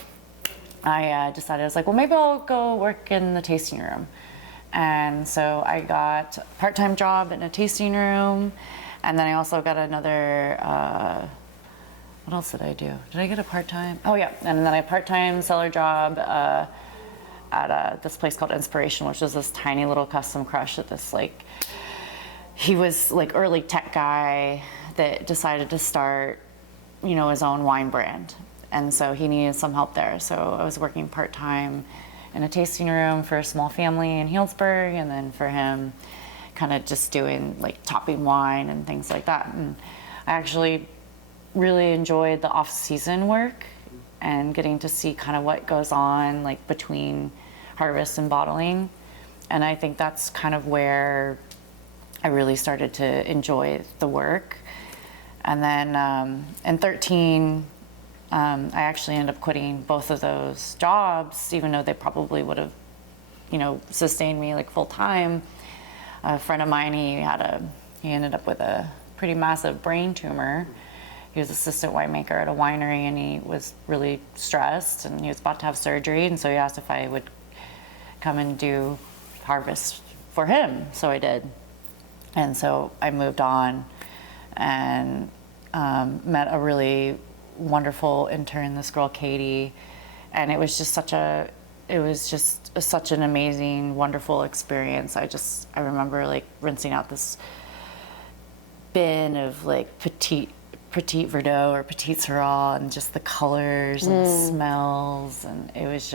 I decided, I was well, maybe I'll go work in the tasting room. And so I got a part-time job in a tasting room, and then I also got another, what else did I do? Did I get a part-time? Oh yeah, and then I had a part-time cellar job at this place called Inspiration, which is this tiny little custom crush at this he was early tech guy that decided to start, his own wine brand. And so he needed some help there. So I was working part-time in a tasting room for a small family in Healdsburg, and then for him kind of just doing like topping wine and things like that. And I actually really enjoyed the off-season work and getting to see kind of what goes on like between harvest and bottling. And I think that's kind of where I really started to enjoy the work. And then in 13, I actually ended up quitting both of those jobs, even though they probably would have, sustained me like full time. A friend of mine, he ended up with a pretty massive brain tumor. He was assistant winemaker at a winery, and he was really stressed, and he was about to have surgery, and so he asked if I would come and do harvest for him. So I did. And so I moved on and met a really wonderful intern, this girl Katie, and it was just such an amazing, wonderful experience. I remember like rinsing out this bin of like Petit Verdot or Petit Syrah, and just the colors and the smells, and it was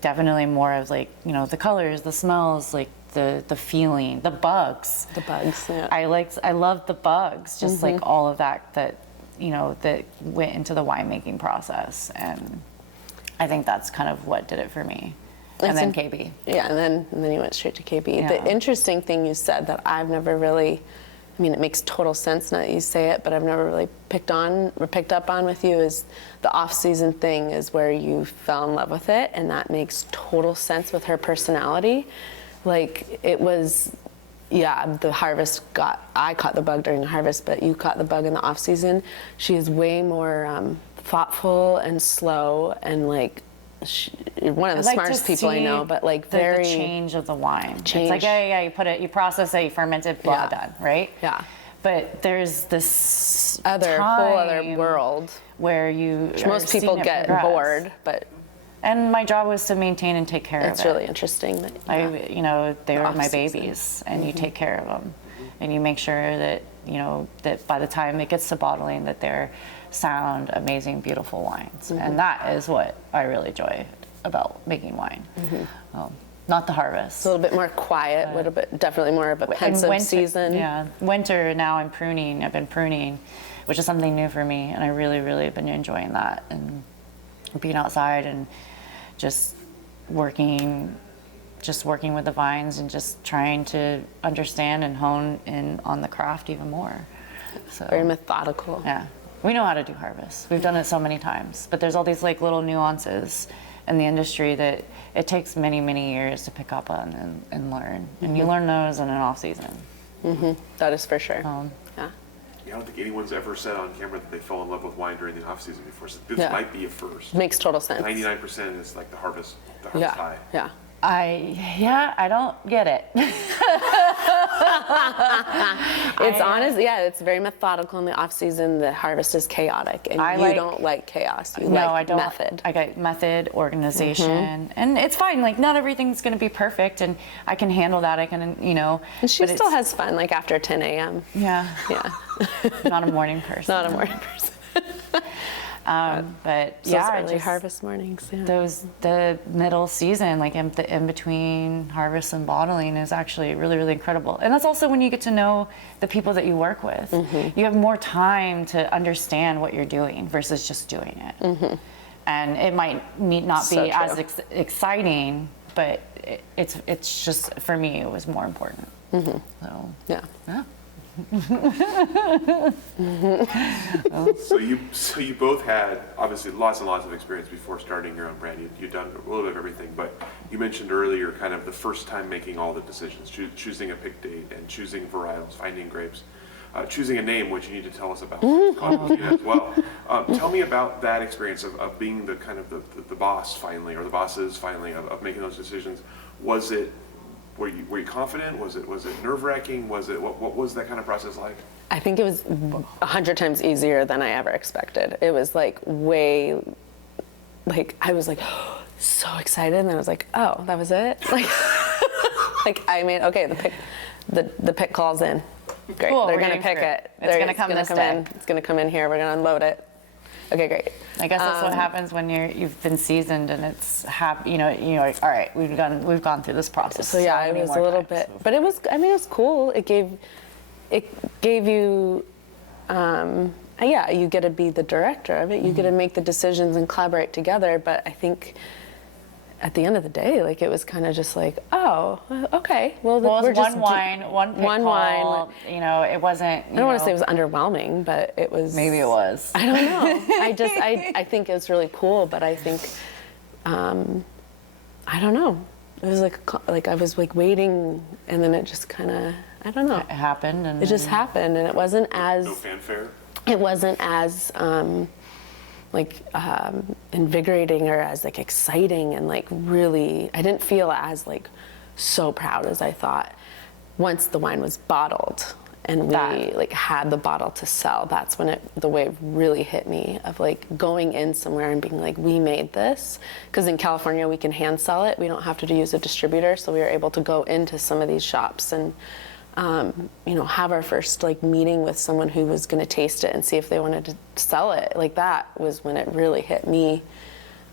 definitely more of like, the colors, the smells, like the feeling, the bugs. The bugs, yeah. I loved the bugs, just like all of that that went into the winemaking process. And I think that's kind of what did it for me. And then KB. Yeah, and then you went straight to KB. Yeah. The interesting thing you said that I've never really, it makes total sense now that you say it, but I've never really picked up on with you is the off-season thing is where you fell in love with it, and that makes total sense with her personality. Like, it was, the harvest I caught the bug during the harvest, but you caught the bug in the off-season. She is way more thoughtful and slow, and like, one of the smartest people I know, but like the change of the wine. It's like, you process it, you ferment it, blah, done, right? Yeah. But there's this whole other world where most people get bored, but. And my job was to maintain and take care of it. It's really interesting that they were my babies, and you take care of them, and you make sure that that by the time it gets to bottling, that they're sound, amazing, beautiful wines, and that is what I really enjoy about making wine. Not the harvest. It's a little bit more quiet, definitely more of a pensive season. Yeah, winter now I've been pruning, which is something new for me, and I really, really have been enjoying that, and being outside and just working with the vines and just trying to understand and hone in on the craft even more. So very methodical. Yeah, we know how to do harvest. We've done it so many times, but there's all these like little nuances in the industry that it takes many, many years to pick up on and learn. And you learn those in an off season. That is for sure. Yeah, I don't think anyone's ever said on camera that they fell in love with wine during the off season before. So this might be a first. Makes total sense. 99% is like the harvest high. Yeah. I don't get it. It's honest, it's very methodical in the off season. The harvest is chaotic, and you don't like chaos. You like method. I got method, organization, and it's fine. Like, not everything's going to be perfect, and I can handle that. I can, And she still has fun, like after 10 a.m. Yeah. Yeah. Not a morning person. Not a morning person. But early harvest mornings. Yeah. The middle season, like in between harvest and bottling, is actually really, really incredible. And that's also when you get to know the people that you work with. You have more time to understand what you're doing versus just doing it. And it might not be as exciting, but it's just, for me, it was more important. So yeah. So you both had obviously lots and lots of experience before starting your own brand. You've done a little bit of everything, but you mentioned earlier kind of the first time making all the decisions, choosing a pick date and choosing varietals, finding grapes, choosing a name, which you need to tell us about Coquina as well. Tell me about that experience of being the kind of the boss finally, or the bosses finally, of making those decisions. Were you confident? Was it nerve-wracking? What was that kind of process like? I think it was 100 times easier than I ever expected. It was like I was like so excited, and then I was like, oh, that was it? Like, I mean, okay, the pick calls in. Great. Cool, They're we're going to getting pick fruit. it. It's gonna come this day. It's going to come in here. We're going to unload it. Okay, great. I guess that's what happens when you've been seasoned and it's you're like, all right, we've gone through this process. So yeah, it many was more a little times. bit, but it was cool. It gave you, yeah, you get to be the director of it. You get to make the decisions and collaborate together. But I think at the end of the day, like it was kind of just like, oh, okay, well, Well, it we're was just one wine, one pickle. one wine. It wasn't. I don't want to say it was underwhelming, but it was. Maybe it was. I don't know. I think it was really cool, but I think, I don't know. It was like I was like waiting, and then it just kind of, I don't know. It happened, and It just happened, and it wasn't as. No fanfare? It wasn't as invigorating or as like exciting, and like really, I didn't feel as like so proud as I thought once the wine was bottled and we like had the bottle to sell. That's when the wave really hit me of like going in somewhere and being like, we made this. Because in California we can hand sell it. We don't have to use a distributor, so we were able to go into some of these shops and have our first like meeting with someone who was going to taste it and see if they wanted to sell it. Like that was when it really hit me.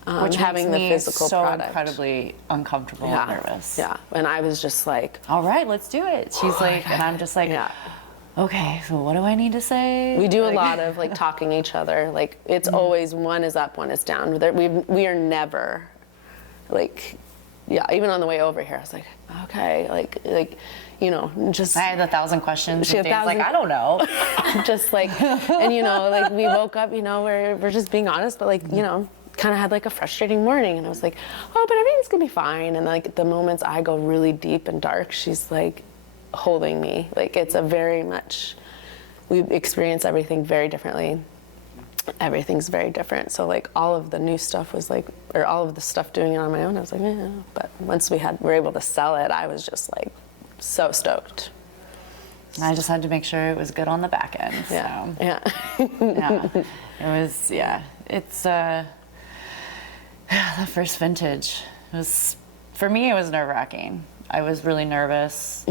which having makes the me physical so product. incredibly uncomfortable and nervous. Yeah, and I was just like, All right, let's do it. She's like, and I'm just like, yeah. okay, so what do I need to say? We do a lot of like talking each other. Like it's always one is up, one is down. We are never like, yeah. Even on the way over here, I was like, okay, just. I had 1,000 questions. She And had Dave's like, 1,000 I don't know. just like, and like we woke up, we're just being honest, but like, kind of had like a frustrating morning, and I was like, oh, but everything's gonna be fine. And like the moments I go really deep and dark, she's like holding me. Like it's we experience everything very differently. Everything's very different. So like all of the new stuff was like, or all of the stuff doing it on my own, I was like, yeah. But once we were able to sell it, I was just like so stoked. I just had to make sure it was good on the back end. Yeah. So. Yeah. Yeah. It was, yeah. It's, the first vintage was, for me, it was nerve-wracking. I was really nervous,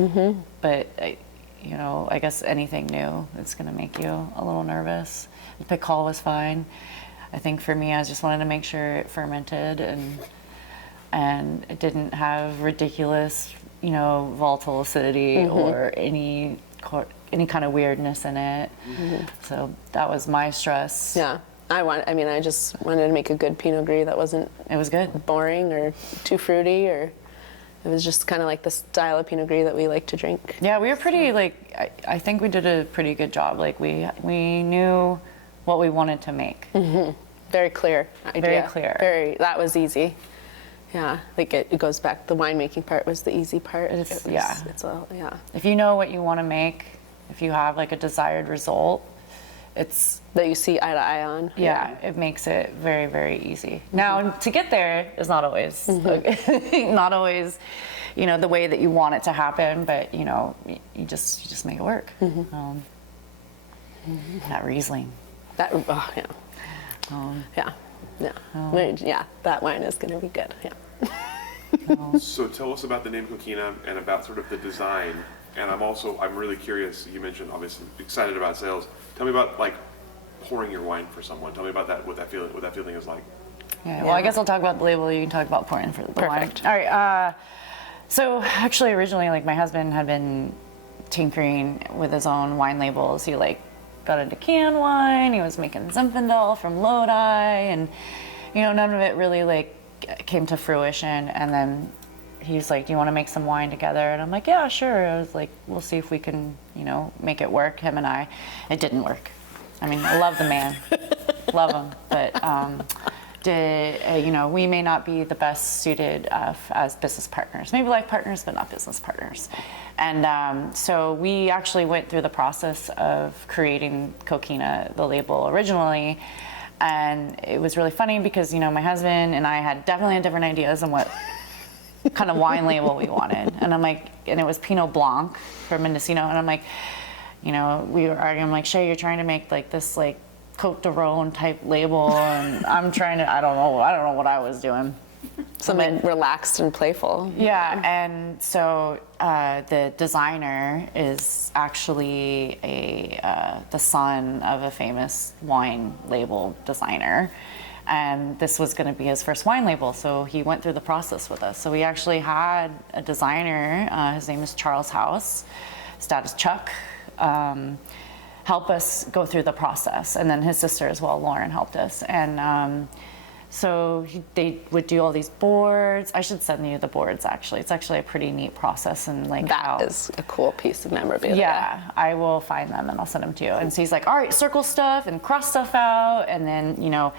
but I guess anything new, it's going to make you a little nervous. The pick call was fine. I think for me, I just wanted to make sure it fermented and it didn't have ridiculous, volatile acidity or any kind of weirdness in it. So that was my stress. Yeah. I just wanted to make a good Pinot Gris that wasn't It was good. boring or too fruity, or it was just kind of like the style of Pinot Gris that we like to drink. Yeah, we were pretty I think we did a pretty good job. Like we knew what we wanted to make. Very clear idea. Very clear. That was easy. Yeah, like it goes back. The winemaking part was the easy part. Yeah. Yeah. If you know what you want to make, if you have like a desired result, it's That you see eye to eye on. it makes it very, very easy. Now to get there is not always not always, the way that you want it to happen, but you just make it work. That Riesling. That. Oh, yeah. Yeah. Yeah. Yeah. That wine is going to be good. Yeah. So tell us about the name Coquina and about sort of the design. And I'm really curious, you mentioned obviously excited about sales. Tell me about like pouring your wine for someone. Tell me about that, what that feeling is like. Yeah, well, I guess I'll talk about the label. You can talk about pouring for the wine. Perfect. All right. So actually, originally, like my husband had been tinkering with his own wine labels. He got into canned wine. He was making Zinfandel from Lodi, and none of it really came to fruition. And then he's like, "Do you want to make some wine together?" And I'm like, "Yeah, sure." I was like, "We'll see if we can, make it work." Him and I. It didn't work. I mean, I love the man, love him, but. We may not be the best suited as business partners. Maybe life partners, but not business partners. And so we actually went through the process of creating Coquina, the label, originally. And it was really funny because, my husband and I had definitely different ideas on what kind of wine label we wanted. And I'm like, and it was Pinot Blanc from Mendocino. And I'm like, we were arguing, I'm like, Shay, you're trying to make this Cote de Rhone type label, and I'm trying to, I don't know what I was doing. Something relaxed and playful. Yeah, and so the designer is actually the son of a famous wine label designer. And this was going to be his first wine label, so he went through the process with us. So we actually had a designer, his name is Charles House, his dad is Chuck, help us go through the process. And then his sister as well, Lauren, helped us. And so they would do all these boards. I should send you the boards, actually. It's actually a pretty neat process. And like That is a cool piece of memorabilia. Yeah, I will find them and I'll send them to you. And so he's like, all right, circle stuff and cross stuff out. And then,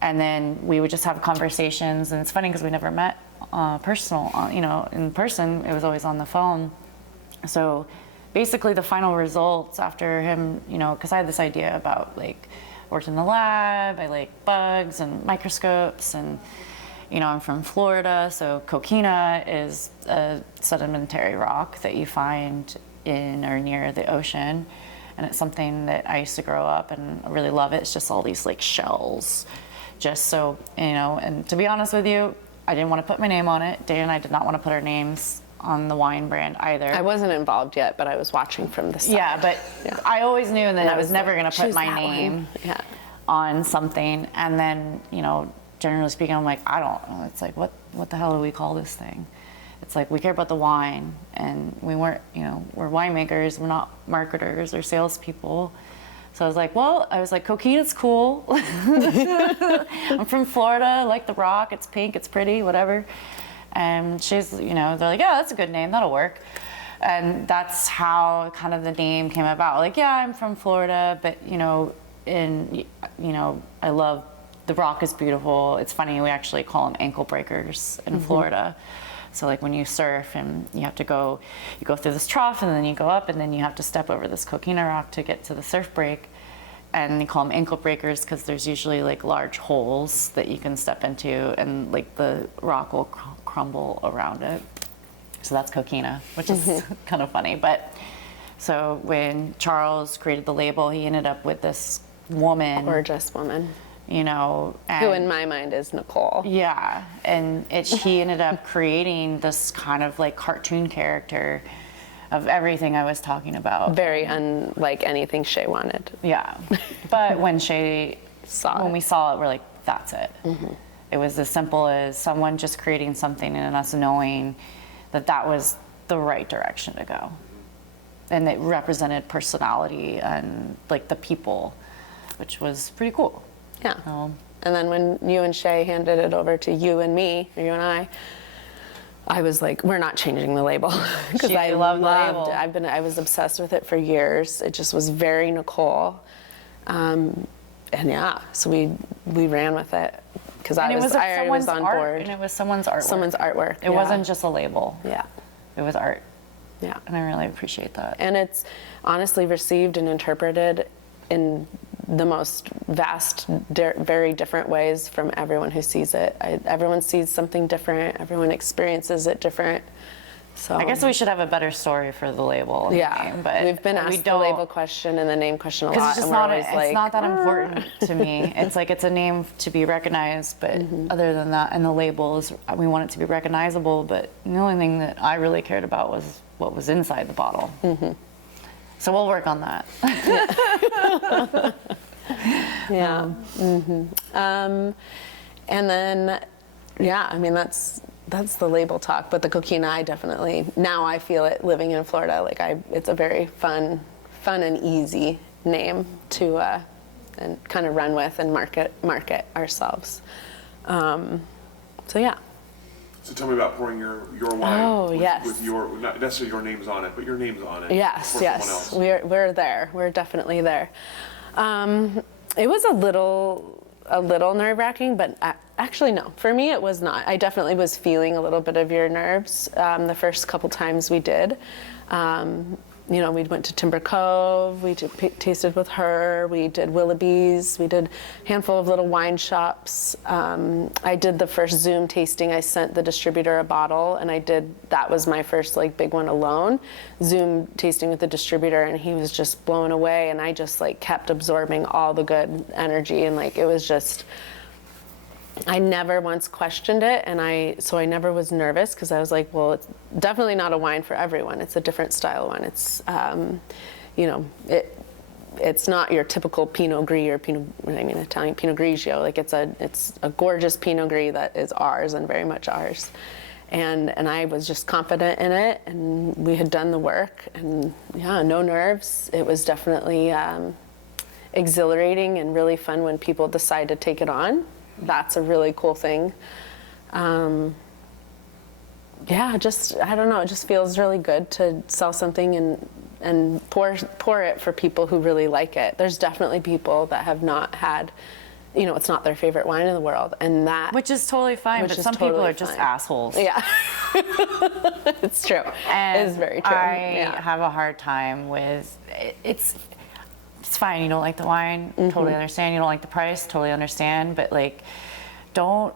and then we would just have conversations. And it's funny because we never met in person. It was always on the phone. So basically the final results after him, because I had this idea about worked in the lab, I like bugs and microscopes, and I'm from Florida, so Coquina is a sedimentary rock that you find in or near the ocean, and it's something that I used to grow up and really love it. It's just all these shells, just so, and to be honest with you, I didn't want to put my name on it. Dan and I did not want to put our names on the wine brand either. I wasn't involved yet, but I was watching from the side. Yeah, but I always knew that I was never going to put choose my that name one. on something. And then, generally speaking, I'm like, I don't know. It's like, what the hell do we call this thing? It's like, we care about the wine, and we weren't, we're winemakers. We're not marketers or salespeople. So I was like, Coquina's cool. I'm from Florida, I like the rock. It's pink, it's pretty, whatever. And she's, they're like, yeah, that's a good name, that'll work. And that's how kind of the name came about. I'm from Florida, but, I love, the rock is beautiful. It's funny, we actually call them ankle breakers in Florida. So when you surf and you go through this trough and then you go up and then you have to step over this Coquina rock to get to the surf break. And they call them ankle breakers because there's usually large holes that you can step into, and the rock will crumble around it. So that's Coquina, which is kind of funny. But so when Charles created the label, he ended up with this woman. Gorgeous woman. And who in my mind is Nicole. Yeah, and he ended up creating this kind of cartoon character of everything I was talking about. Very unlike anything Shay wanted. Yeah, but when we saw it, we're like, that's it. It was as simple as someone just creating something and us knowing that was the right direction to go. And it represented personality and the people, which was pretty cool. Yeah. And then when you and Shay handed it over to you and me, or you and I was like, we're not changing the label. Because I loved it. I was obsessed with it for years. It just was very Nicole. And so we ran with it. Because I was on board. And it was someone's artwork. Someone's artwork. It wasn't just a label. Yeah. It was art. Yeah. And I really appreciate that. And it's honestly received and interpreted in the most vast, very different ways from everyone who sees it. Everyone sees something different. Everyone experiences it different. So I guess we should have a better story for the label. Yeah, name, but we've been asked the label question and the name question a lot. It's just not that important to me. It's a name to be recognized, but other than that, and the label is, we want it to be recognizable. But the only thing that I really cared about was what was inside the bottle. So we'll work on that. Yeah. And then, that's the label talk. But the Coquina, I definitely, now I feel it living in Florida. It's a very fun and easy name to and kind of run with and market ourselves. So yeah. So tell me about pouring your wine with your, not necessarily your name's on it, but your name's on it. Yes, for someone else. We're there. We're definitely there. It was a little nerve-wracking, but actually no. For me, it was not. I definitely was feeling a little bit of your nerves the first couple times we did. We went to Timber Cove, we tasted with her, we did Willoughby's, we did a handful of little wine shops. I did the first Zoom tasting. I sent the distributor a bottle, and that was my first big one alone, Zoom tasting with the distributor, and he was just blown away, and I just kept absorbing all the good energy, and it was just, I never once questioned it, and so I never was nervous because I was like, well, it's definitely not a wine for everyone. It's a different style wine. It's, it's not your typical Pinot Gris or Italian Pinot Grigio. Like it's a gorgeous Pinot Gris that is ours and very much ours. And I was just confident in it, and we had done the work, and yeah, no nerves. It was definitely exhilarating and really fun when people decide to take it on. That's a really cool thing. Yeah, just, I don't know, it just feels really good to sell something and pour it for people who really like it. There's definitely people that have not had, it's not their favorite wine in the world, and that, which is totally fine, but some people are just assholes. Yeah. It's true. And it's very true. I have a hard time with it's fine, you don't like the wine, totally understand. You don't like the price, totally understand, but like don't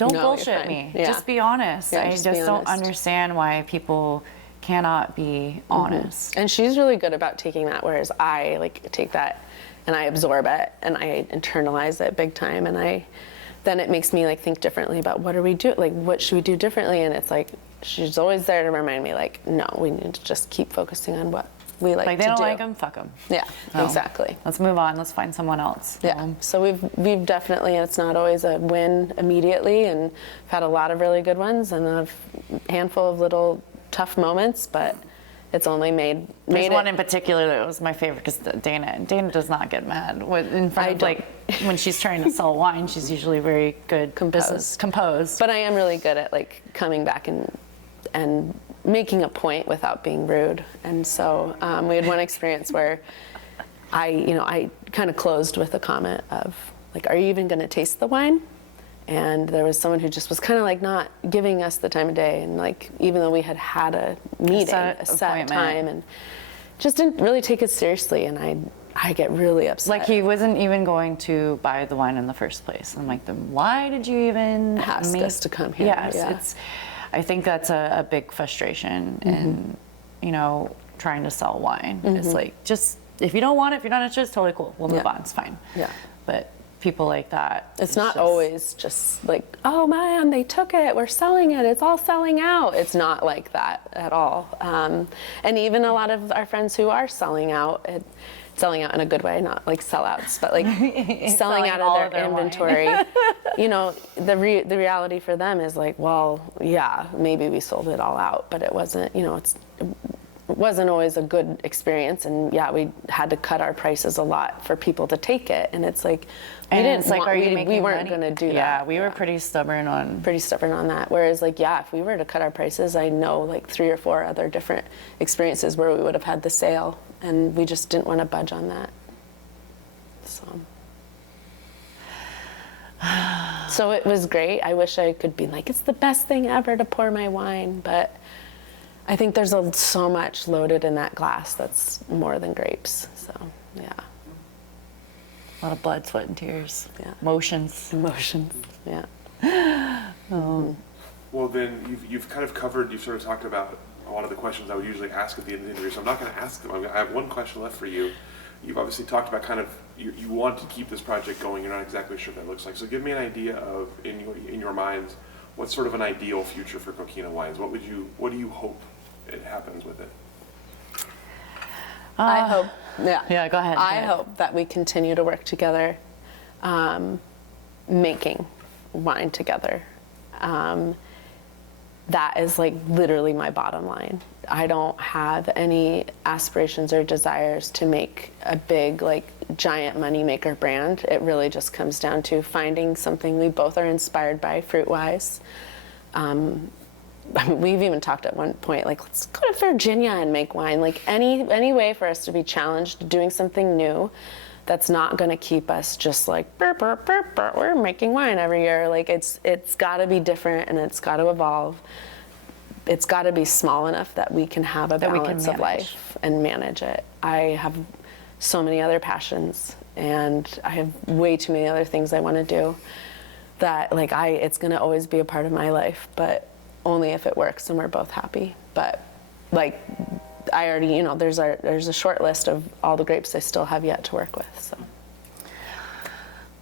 bullshit me. Yeah. Just be honest. Yeah, I just just be don't honest. understand why people cannot be honest. And she's really good about taking that, whereas I take that and I absorb it and I internalize it big time, and then it makes me think differently about what should we do differently, and it's like she's always there to remind me no, we need to just keep focusing on what we like to do. They don't like them, fuck them. Yeah, So, exactly. Let's move on. Let's find someone else. Yeah. So we've definitely, it's not always a win immediately, and I've had a lot of really good ones and a handful of little tough moments, but it's only made There's it. one in particular that was my favorite because Dana does not get mad in front of when she's trying to sell wine. She's usually very good composed. But I am really good at coming back and making a point without being rude. And so we had one experience where I kind of closed with a comment of are you even going to taste the wine? And there was someone who just was kind of not giving us the time of day, and even though we had a meeting, a set time, and just didn't really take it seriously, and I get really upset. He wasn't even going to buy the wine in the first place. I'm then why did you even ask us to come here? Yes, I think that's a big frustration in trying to sell wine. It's just if you don't want it, if you're not interested, it's totally cool. We'll move on. It's fine. Yeah. But people like that. It's not always just oh man, they took it, we're selling it, it's all selling out. It's not like that at all. And even a lot of our friends who are selling out in a good way, not sellouts, but selling out of their inventory. The reality for them is well, yeah, maybe we sold it all out, but it wasn't, it wasn't always a good experience, and yeah, we had to cut our prices a lot for people to take it, and it's we weren't going to do that. Yeah, we were pretty stubborn on that. Whereas if we were to cut our prices, I know 3 or 4 other different experiences where we would have had the sale, and we just didn't want to budge on that. So it was great. I wish I could be it's the best thing ever to pour my wine, but I think there's so much loaded in that glass that's more than grapes. So, yeah. a lot of blood, sweat, and tears. Yeah. Emotions, yeah. Well, then you've kind of covered, you've sort of talked about a lot of the questions I would usually ask at the end of the interview, so I'm not going to ask them. I have one question left for you. You've obviously talked about kind of, you want to keep this project going, you're not exactly sure what that looks like. So give me an idea of, in your minds, what's sort of an ideal future for Coquina Wines? What do you hope it happens with it? I hope, Yeah, go ahead. I hope that we continue to work together, making wine together. That is literally my bottom line. I don't have any aspirations or desires to make a big giant moneymaker brand. It really just comes down to finding something we both are inspired by fruit-wise. We've even talked at one point, let's go to Virginia and make wine. Any way for us to be challenged doing something new that's not going to keep us just burr, burr, burr, burr, we're making wine every year. It's got to be different, and it's got to evolve. It's got to be small enough that we can have a balance of life and manage it. I have so many other passions, and I have way too many other things I want to do that it's going to always be a part of my life, but only if it works and we're both happy. But I already, there's a short list of all the grapes I still have yet to work with. So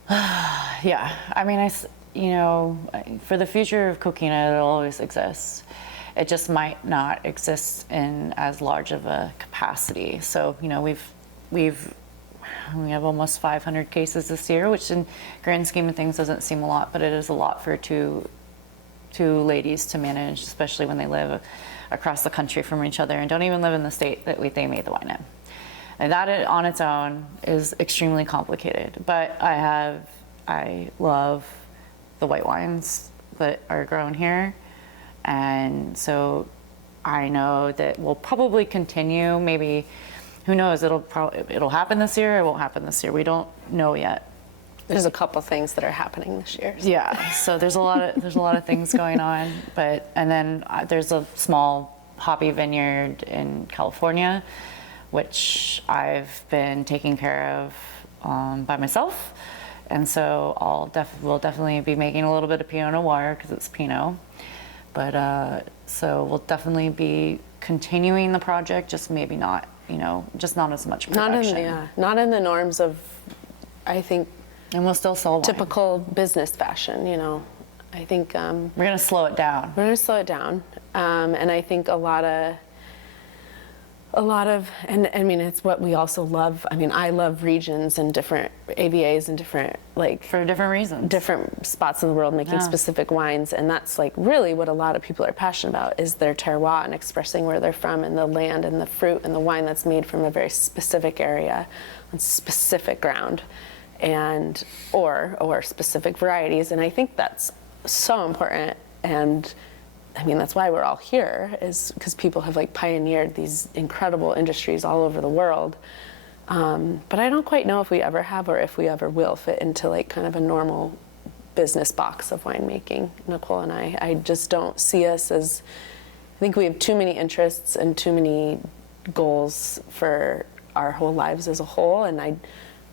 Yeah, I mean, you know, for the future of Coquina, it'll always exist. It just might not exist in as large of a capacity. So, you know, we have almost 500 cases this year, which in grand scheme of things doesn't seem a lot, but it is a lot for two ladies to manage, especially when they live across the country from each other and don't even live in the state that they made the wine in. And that on its own is extremely complicated. But I love the white wines that are grown here. And so I know that we'll probably continue, maybe, who knows, it'll happen this year, or it won't happen this year. We don't know yet. There's a couple things that are happening this year. Yeah, so there's a lot of things going on, and then there's a small hoppy vineyard in California, which I've been taking care of by myself, and so we'll definitely be making a little bit of Pinot Noir because it's Pinot, but so we'll definitely be continuing the project, just maybe not, you know, just not as much production. Not in the norms of, I think. And we'll still sell wine. Typical business fashion, you know. I think we're going to slow it down. And I think a lot of, and I mean, it's what we also love. I mean, I love regions and different AVAs and different, like, for different reasons, different spots in the world making specific wines, and that's like really what a lot of people are passionate about, is their terroir and expressing where they're from and the land and the fruit and the wine that's made from a very specific area on specific ground. And or specific varieties, and I think that's so important. And I mean, that's why we're all here, is because people have like pioneered these incredible industries all over the world. But I don't quite know if we ever have, or if we ever will fit into like kind of a normal business box of winemaking, Nicole and I just don't see us as, I think we have too many interests and too many goals for our whole lives as a whole, and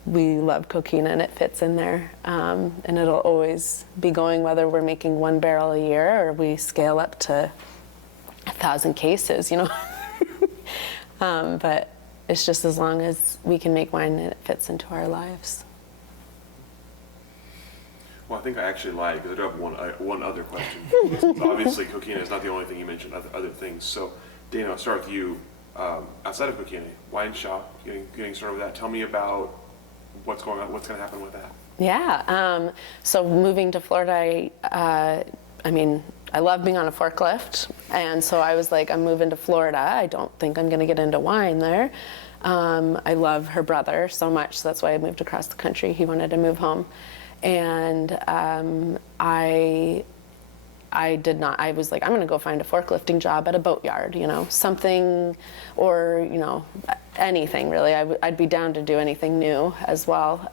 we love Coquina and it fits in there, and it'll always be going, whether we're making 1 barrel a year or we scale up to 1,000 cases, you know. But it's just as long as we can make wine and it fits into our lives. Well, I think I actually lied, because I do have one other question. So obviously, Coquina is not the only thing you mentioned, other things. So, Dana, I'll start with you. Outside of Coquina, wine shop, getting started with that. Tell me about what's going on, what's going to happen with that? Yeah, so moving to Florida, I mean, I love being on a forklift, and so I was like, I'm moving to Florida. I don't think I'm going to get into wine there. I love her brother so much, so that's why I moved across the country. He wanted to move home, and I did not. I was like, I'm going to go find a forklifting job at a boatyard, you know, something, or, you know, anything really. I'd be down to do anything new as well.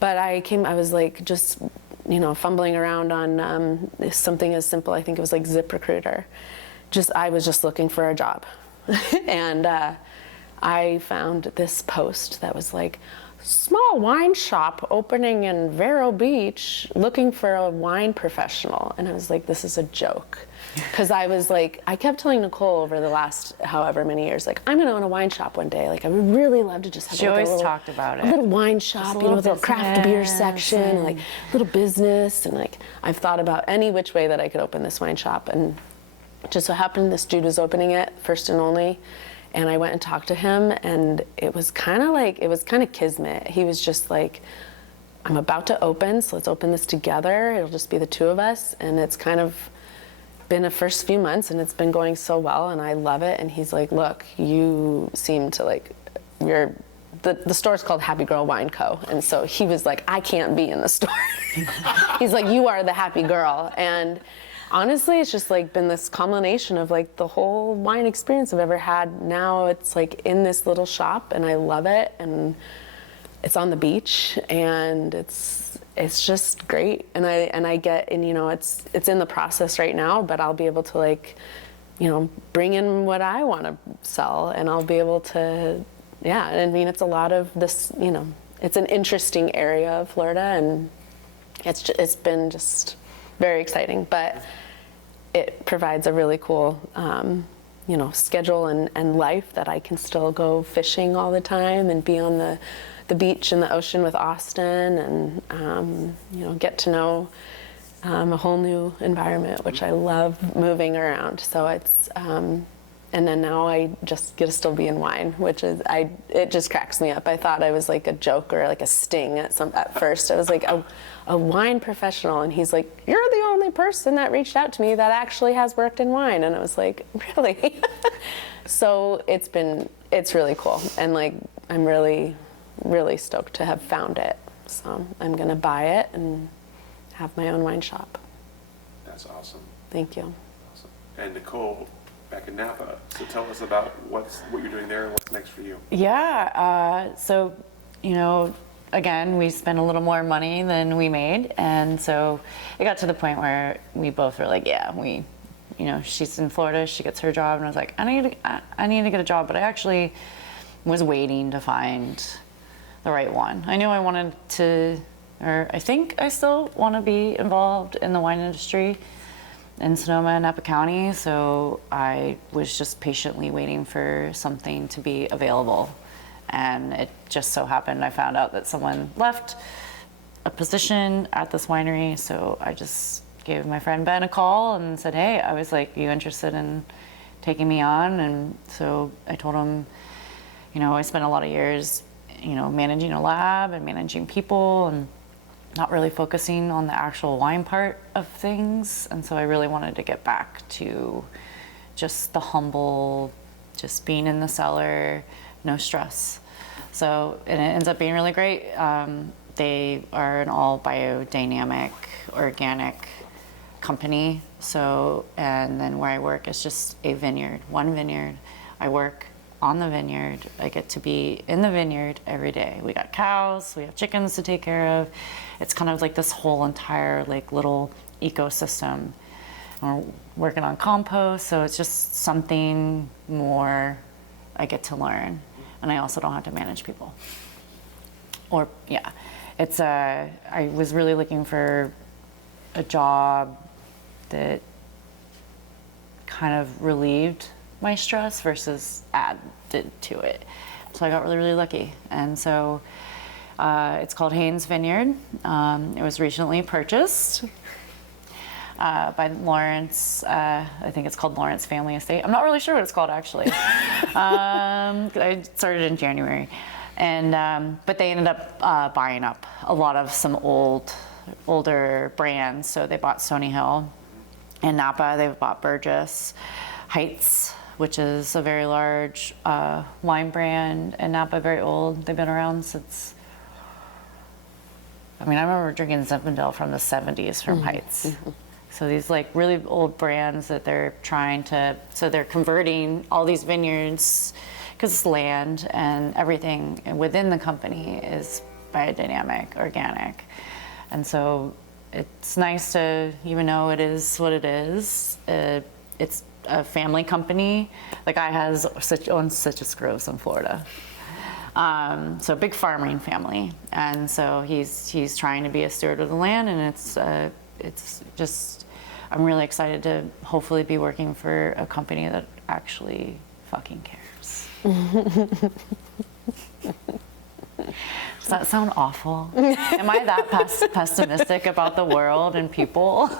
But I was like, just, you know, fumbling around on something as simple. I think it was like ZipRecruiter. I was just looking for a job. And I found this post that was like, small wine shop opening in Vero Beach, looking for a wine professional. And I was like, this is a joke. Because I was like, I kept telling Nicole over the last however many years, like, I'm going to own a wine shop one day. Like, I would really love to just have a little, talked about it. A little wine shop, you know, with a little craft beer section, and like little business. And like, I've thought about any which way that I could open this wine shop. And just so happened this dude was opening it, first and only. And I went and talked to him, and it was kind of kismet. He was just like, I'm about to open, so let's open this together. It'll just be the two of us. And it's kind of been the first few months, and it's been going so well, and I love it. And he's like, look, you seem to like, the store's called Happy Girl Wine Co. And so he was like, I can't be in the store. He's like, you are the happy girl. And honestly, it's just like been this culmination of like the whole wine experience I've ever had. Now it's like in this little shop, and I love it, and it's on the beach, and it's just great. And you know, it's in the process right now, but I'll be able to like, you know, bring in what I want to sell, and I'll be able to, yeah. I mean, it's a lot of this, you know, it's an interesting area of Florida, and it's been just very exciting, but it provides a really cool, you know, schedule and life that I can still go fishing all the time and be on the the beach and the ocean with Austin, and get to know a whole new environment, which I love moving around. So it's and then now I just get to still be in wine, which is it just cracks me up. I thought I was like a joke or like a sting at first. I was like a wine professional, and he's like, "You're the only person that reached out to me that actually has worked in wine," and I was like, "Really?" So it's really cool, and like I'm really, really stoked to have found it. So I'm gonna buy it and have my own wine shop. That's awesome. Thank you. Awesome. And Nicole, back in Napa, so tell us about what you're doing there and what's next for you. Yeah, so, again, we spent a little more money than we made, and so it got to the point where we both were like, yeah, she's in Florida, she gets her job, and I was like, I need to get a job, but I actually was waiting to find the right one. I knew I wanted to, or I think I still want to be involved in the wine industry in Sonoma and Napa County, so I was just patiently waiting for something to be available. And it just so happened I found out that someone left a position at this winery, so I just gave my friend Ben a call and said, hey, I was like, you interested in taking me on? And so I told him, I spent a lot of years, managing a lab and managing people and not really focusing on the actual wine part of things. And so I really wanted to get back to just the humble, just being in the cellar, no stress. So, and it ends up being really great. They are an all biodynamic, organic company. So, and then where I work is just a vineyard, one vineyard. I work on the vineyard. I get to be in the vineyard every day. We got cows, we have chickens to take care of. It's kind of like this whole entire like little ecosystem. We're working on compost, so it's just something more I get to learn. And I also don't have to manage people. I was really looking for a job that kind of relieved my stress versus added to it. So I got really, really lucky. And so it's called Haynes Vineyard. It was recently purchased by Lawrence. I think it's called Lawrence Family Estate. I'm not really sure what it's called actually. I started in January. And but they ended up buying up a lot of some older brands. So they bought Stony Hill. In Napa, they've bought Burgess, Heights, which is a very large wine brand in Napa, very old. They've been around since, I remember drinking Zinfandel from the 70s from Heights. Mm-hmm. So these like really old brands that they're they're converting all these vineyards, because it's land and everything within the company is biodynamic, organic. And so it's nice to, even though it is what it is, it's a family company. The guy owns citrus groves in Florida. So big farming family. And so he's trying to be a steward of the land, and it's just, I'm really excited to hopefully be working for a company that actually fucking cares. Does that sound awful? Am I that pessimistic about the world and people? So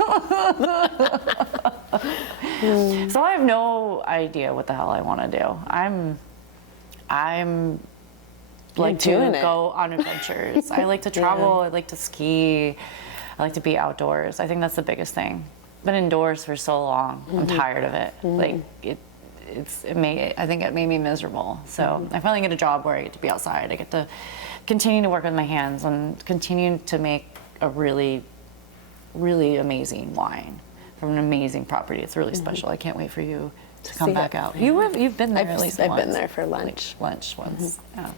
I have no idea what the hell I want to do. I'm like to go on adventures. I like to travel. I like to ski. I like to be outdoors. I think that's the biggest thing. Been indoors for so long. I'm tired of it. Like I think it made me miserable. So I finally get a job where I get to be outside. I get to continue to work with my hands and continue to make a really, really amazing wine from an amazing property. It's really special. I can't wait for you to come back out. You've been there at least once. I've been there for lunch. Lunch once. Yeah.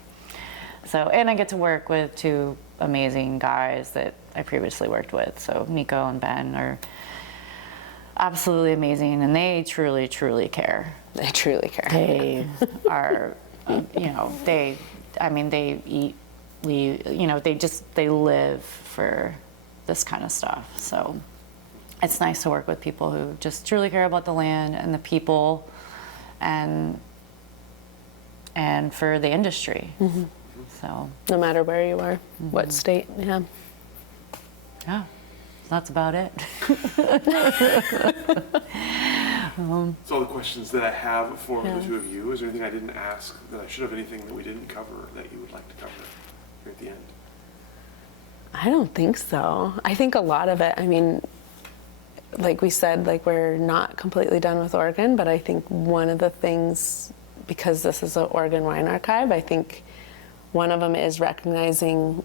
So, and I get to work with two amazing guys that I previously worked with. So Nico and Ben are absolutely amazing, and they truly, truly care. They truly care. They are, they eat, they live for this kind of stuff. So it's nice to work with people who just truly care about the land and the people and for the industry. So, No matter where you are, what state, yeah. yeah, that's about it. That's all the questions that I have for the two of you. Is there anything I didn't ask that I should have, anything that we didn't cover that you would like to cover here at the end? I don't think so. I think a lot of it, I mean, like we said, like we're not completely done with Oregon, but I think one of the things, because this is an Oregon Wine Archive, I think one of them is recognizing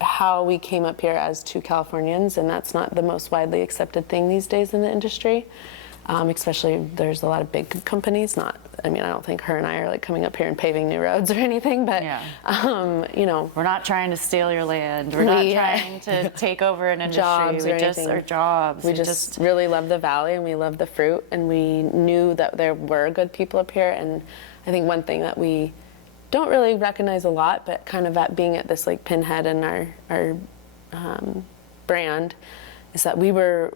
how we came up here as two Californians, and that's not the most widely accepted thing these days in the industry. Especially there's a lot of big companies, I don't think her and I are like coming up here and paving new roads or anything, but you know. We're not trying to steal your land. We're not trying to take over an industry. Jobs or anything. Our jobs. We just really love the valley and we love the fruit, and we knew that there were good people up here. And I think one thing that we don't really recognize a lot, but kind of at being at this like pinhead in our brand, is that we were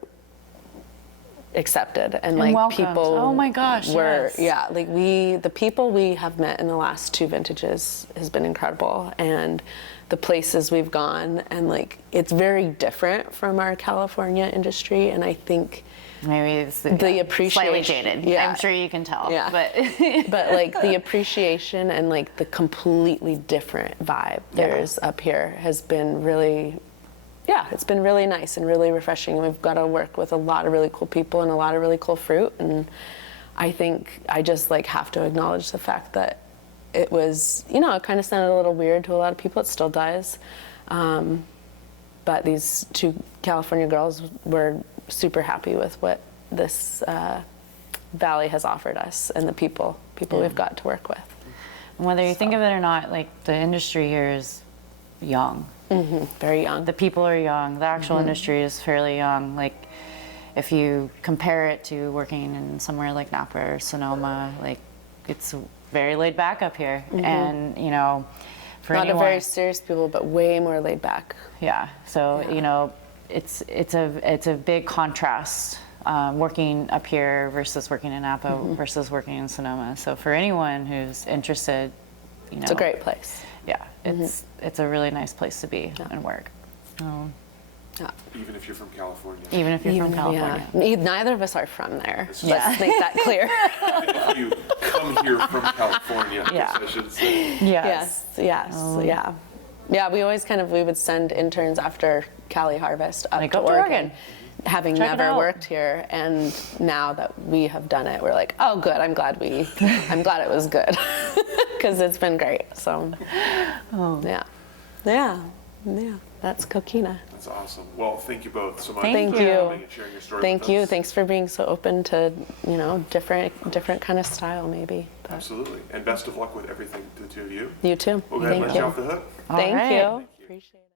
accepted and like welcomed. people Oh my gosh, were yes. like the people we have met in the last 2 vintages has been incredible, and the places we've gone, and like it's very different from our California industry, and I think maybe it's the appreciation, slightly jaded. Yeah. I'm sure you can tell. Yeah. But like the appreciation and like the completely different vibe there's up here has been really, it's been really nice and really refreshing. We've got to work with a lot of really cool people and a lot of really cool fruit, and I think I just like have to acknowledge the fact that it was, it kind of sounded a little weird to a lot of people. It still does. But these two California girls were super happy with what this valley has offered us and the people we've got to work with. Whether you think of it or not, like the industry here is young. Mm-hmm. Very young. The people are young. The actual industry is fairly young. Like if you compare it to working in somewhere like Napa or Sonoma, like it's very laid back up here. And for Not anyone, a very serious people, but way more laid back. yeah. So it's a big contrast working up here versus working in Napa versus working in Sonoma. So for anyone who's interested, It's a great place. Yeah, it's a really nice place to be and work. Even if you're from California. Even if you're from California. Yeah. Neither of us are from there. Let's make that clear. If you come here from California, I guess I should say. Yes. Yeah, we always we would send interns after Cali Harvest up to Oregon, having Check it never out. worked here, and now that we have done it, we're like, oh, good. I'm glad it was good, because it's been great. So, yeah. That's Coquina. That's awesome. Well, thank you both so much Thank for you. coming and sharing your story Thank with you. us. Thanks for being so open to different kind of style, maybe. But Absolutely. And best of luck with everything to the two of you. you too. We'll go ahead and Thank let you you. off the hook. Thank right. you. Appreciate it.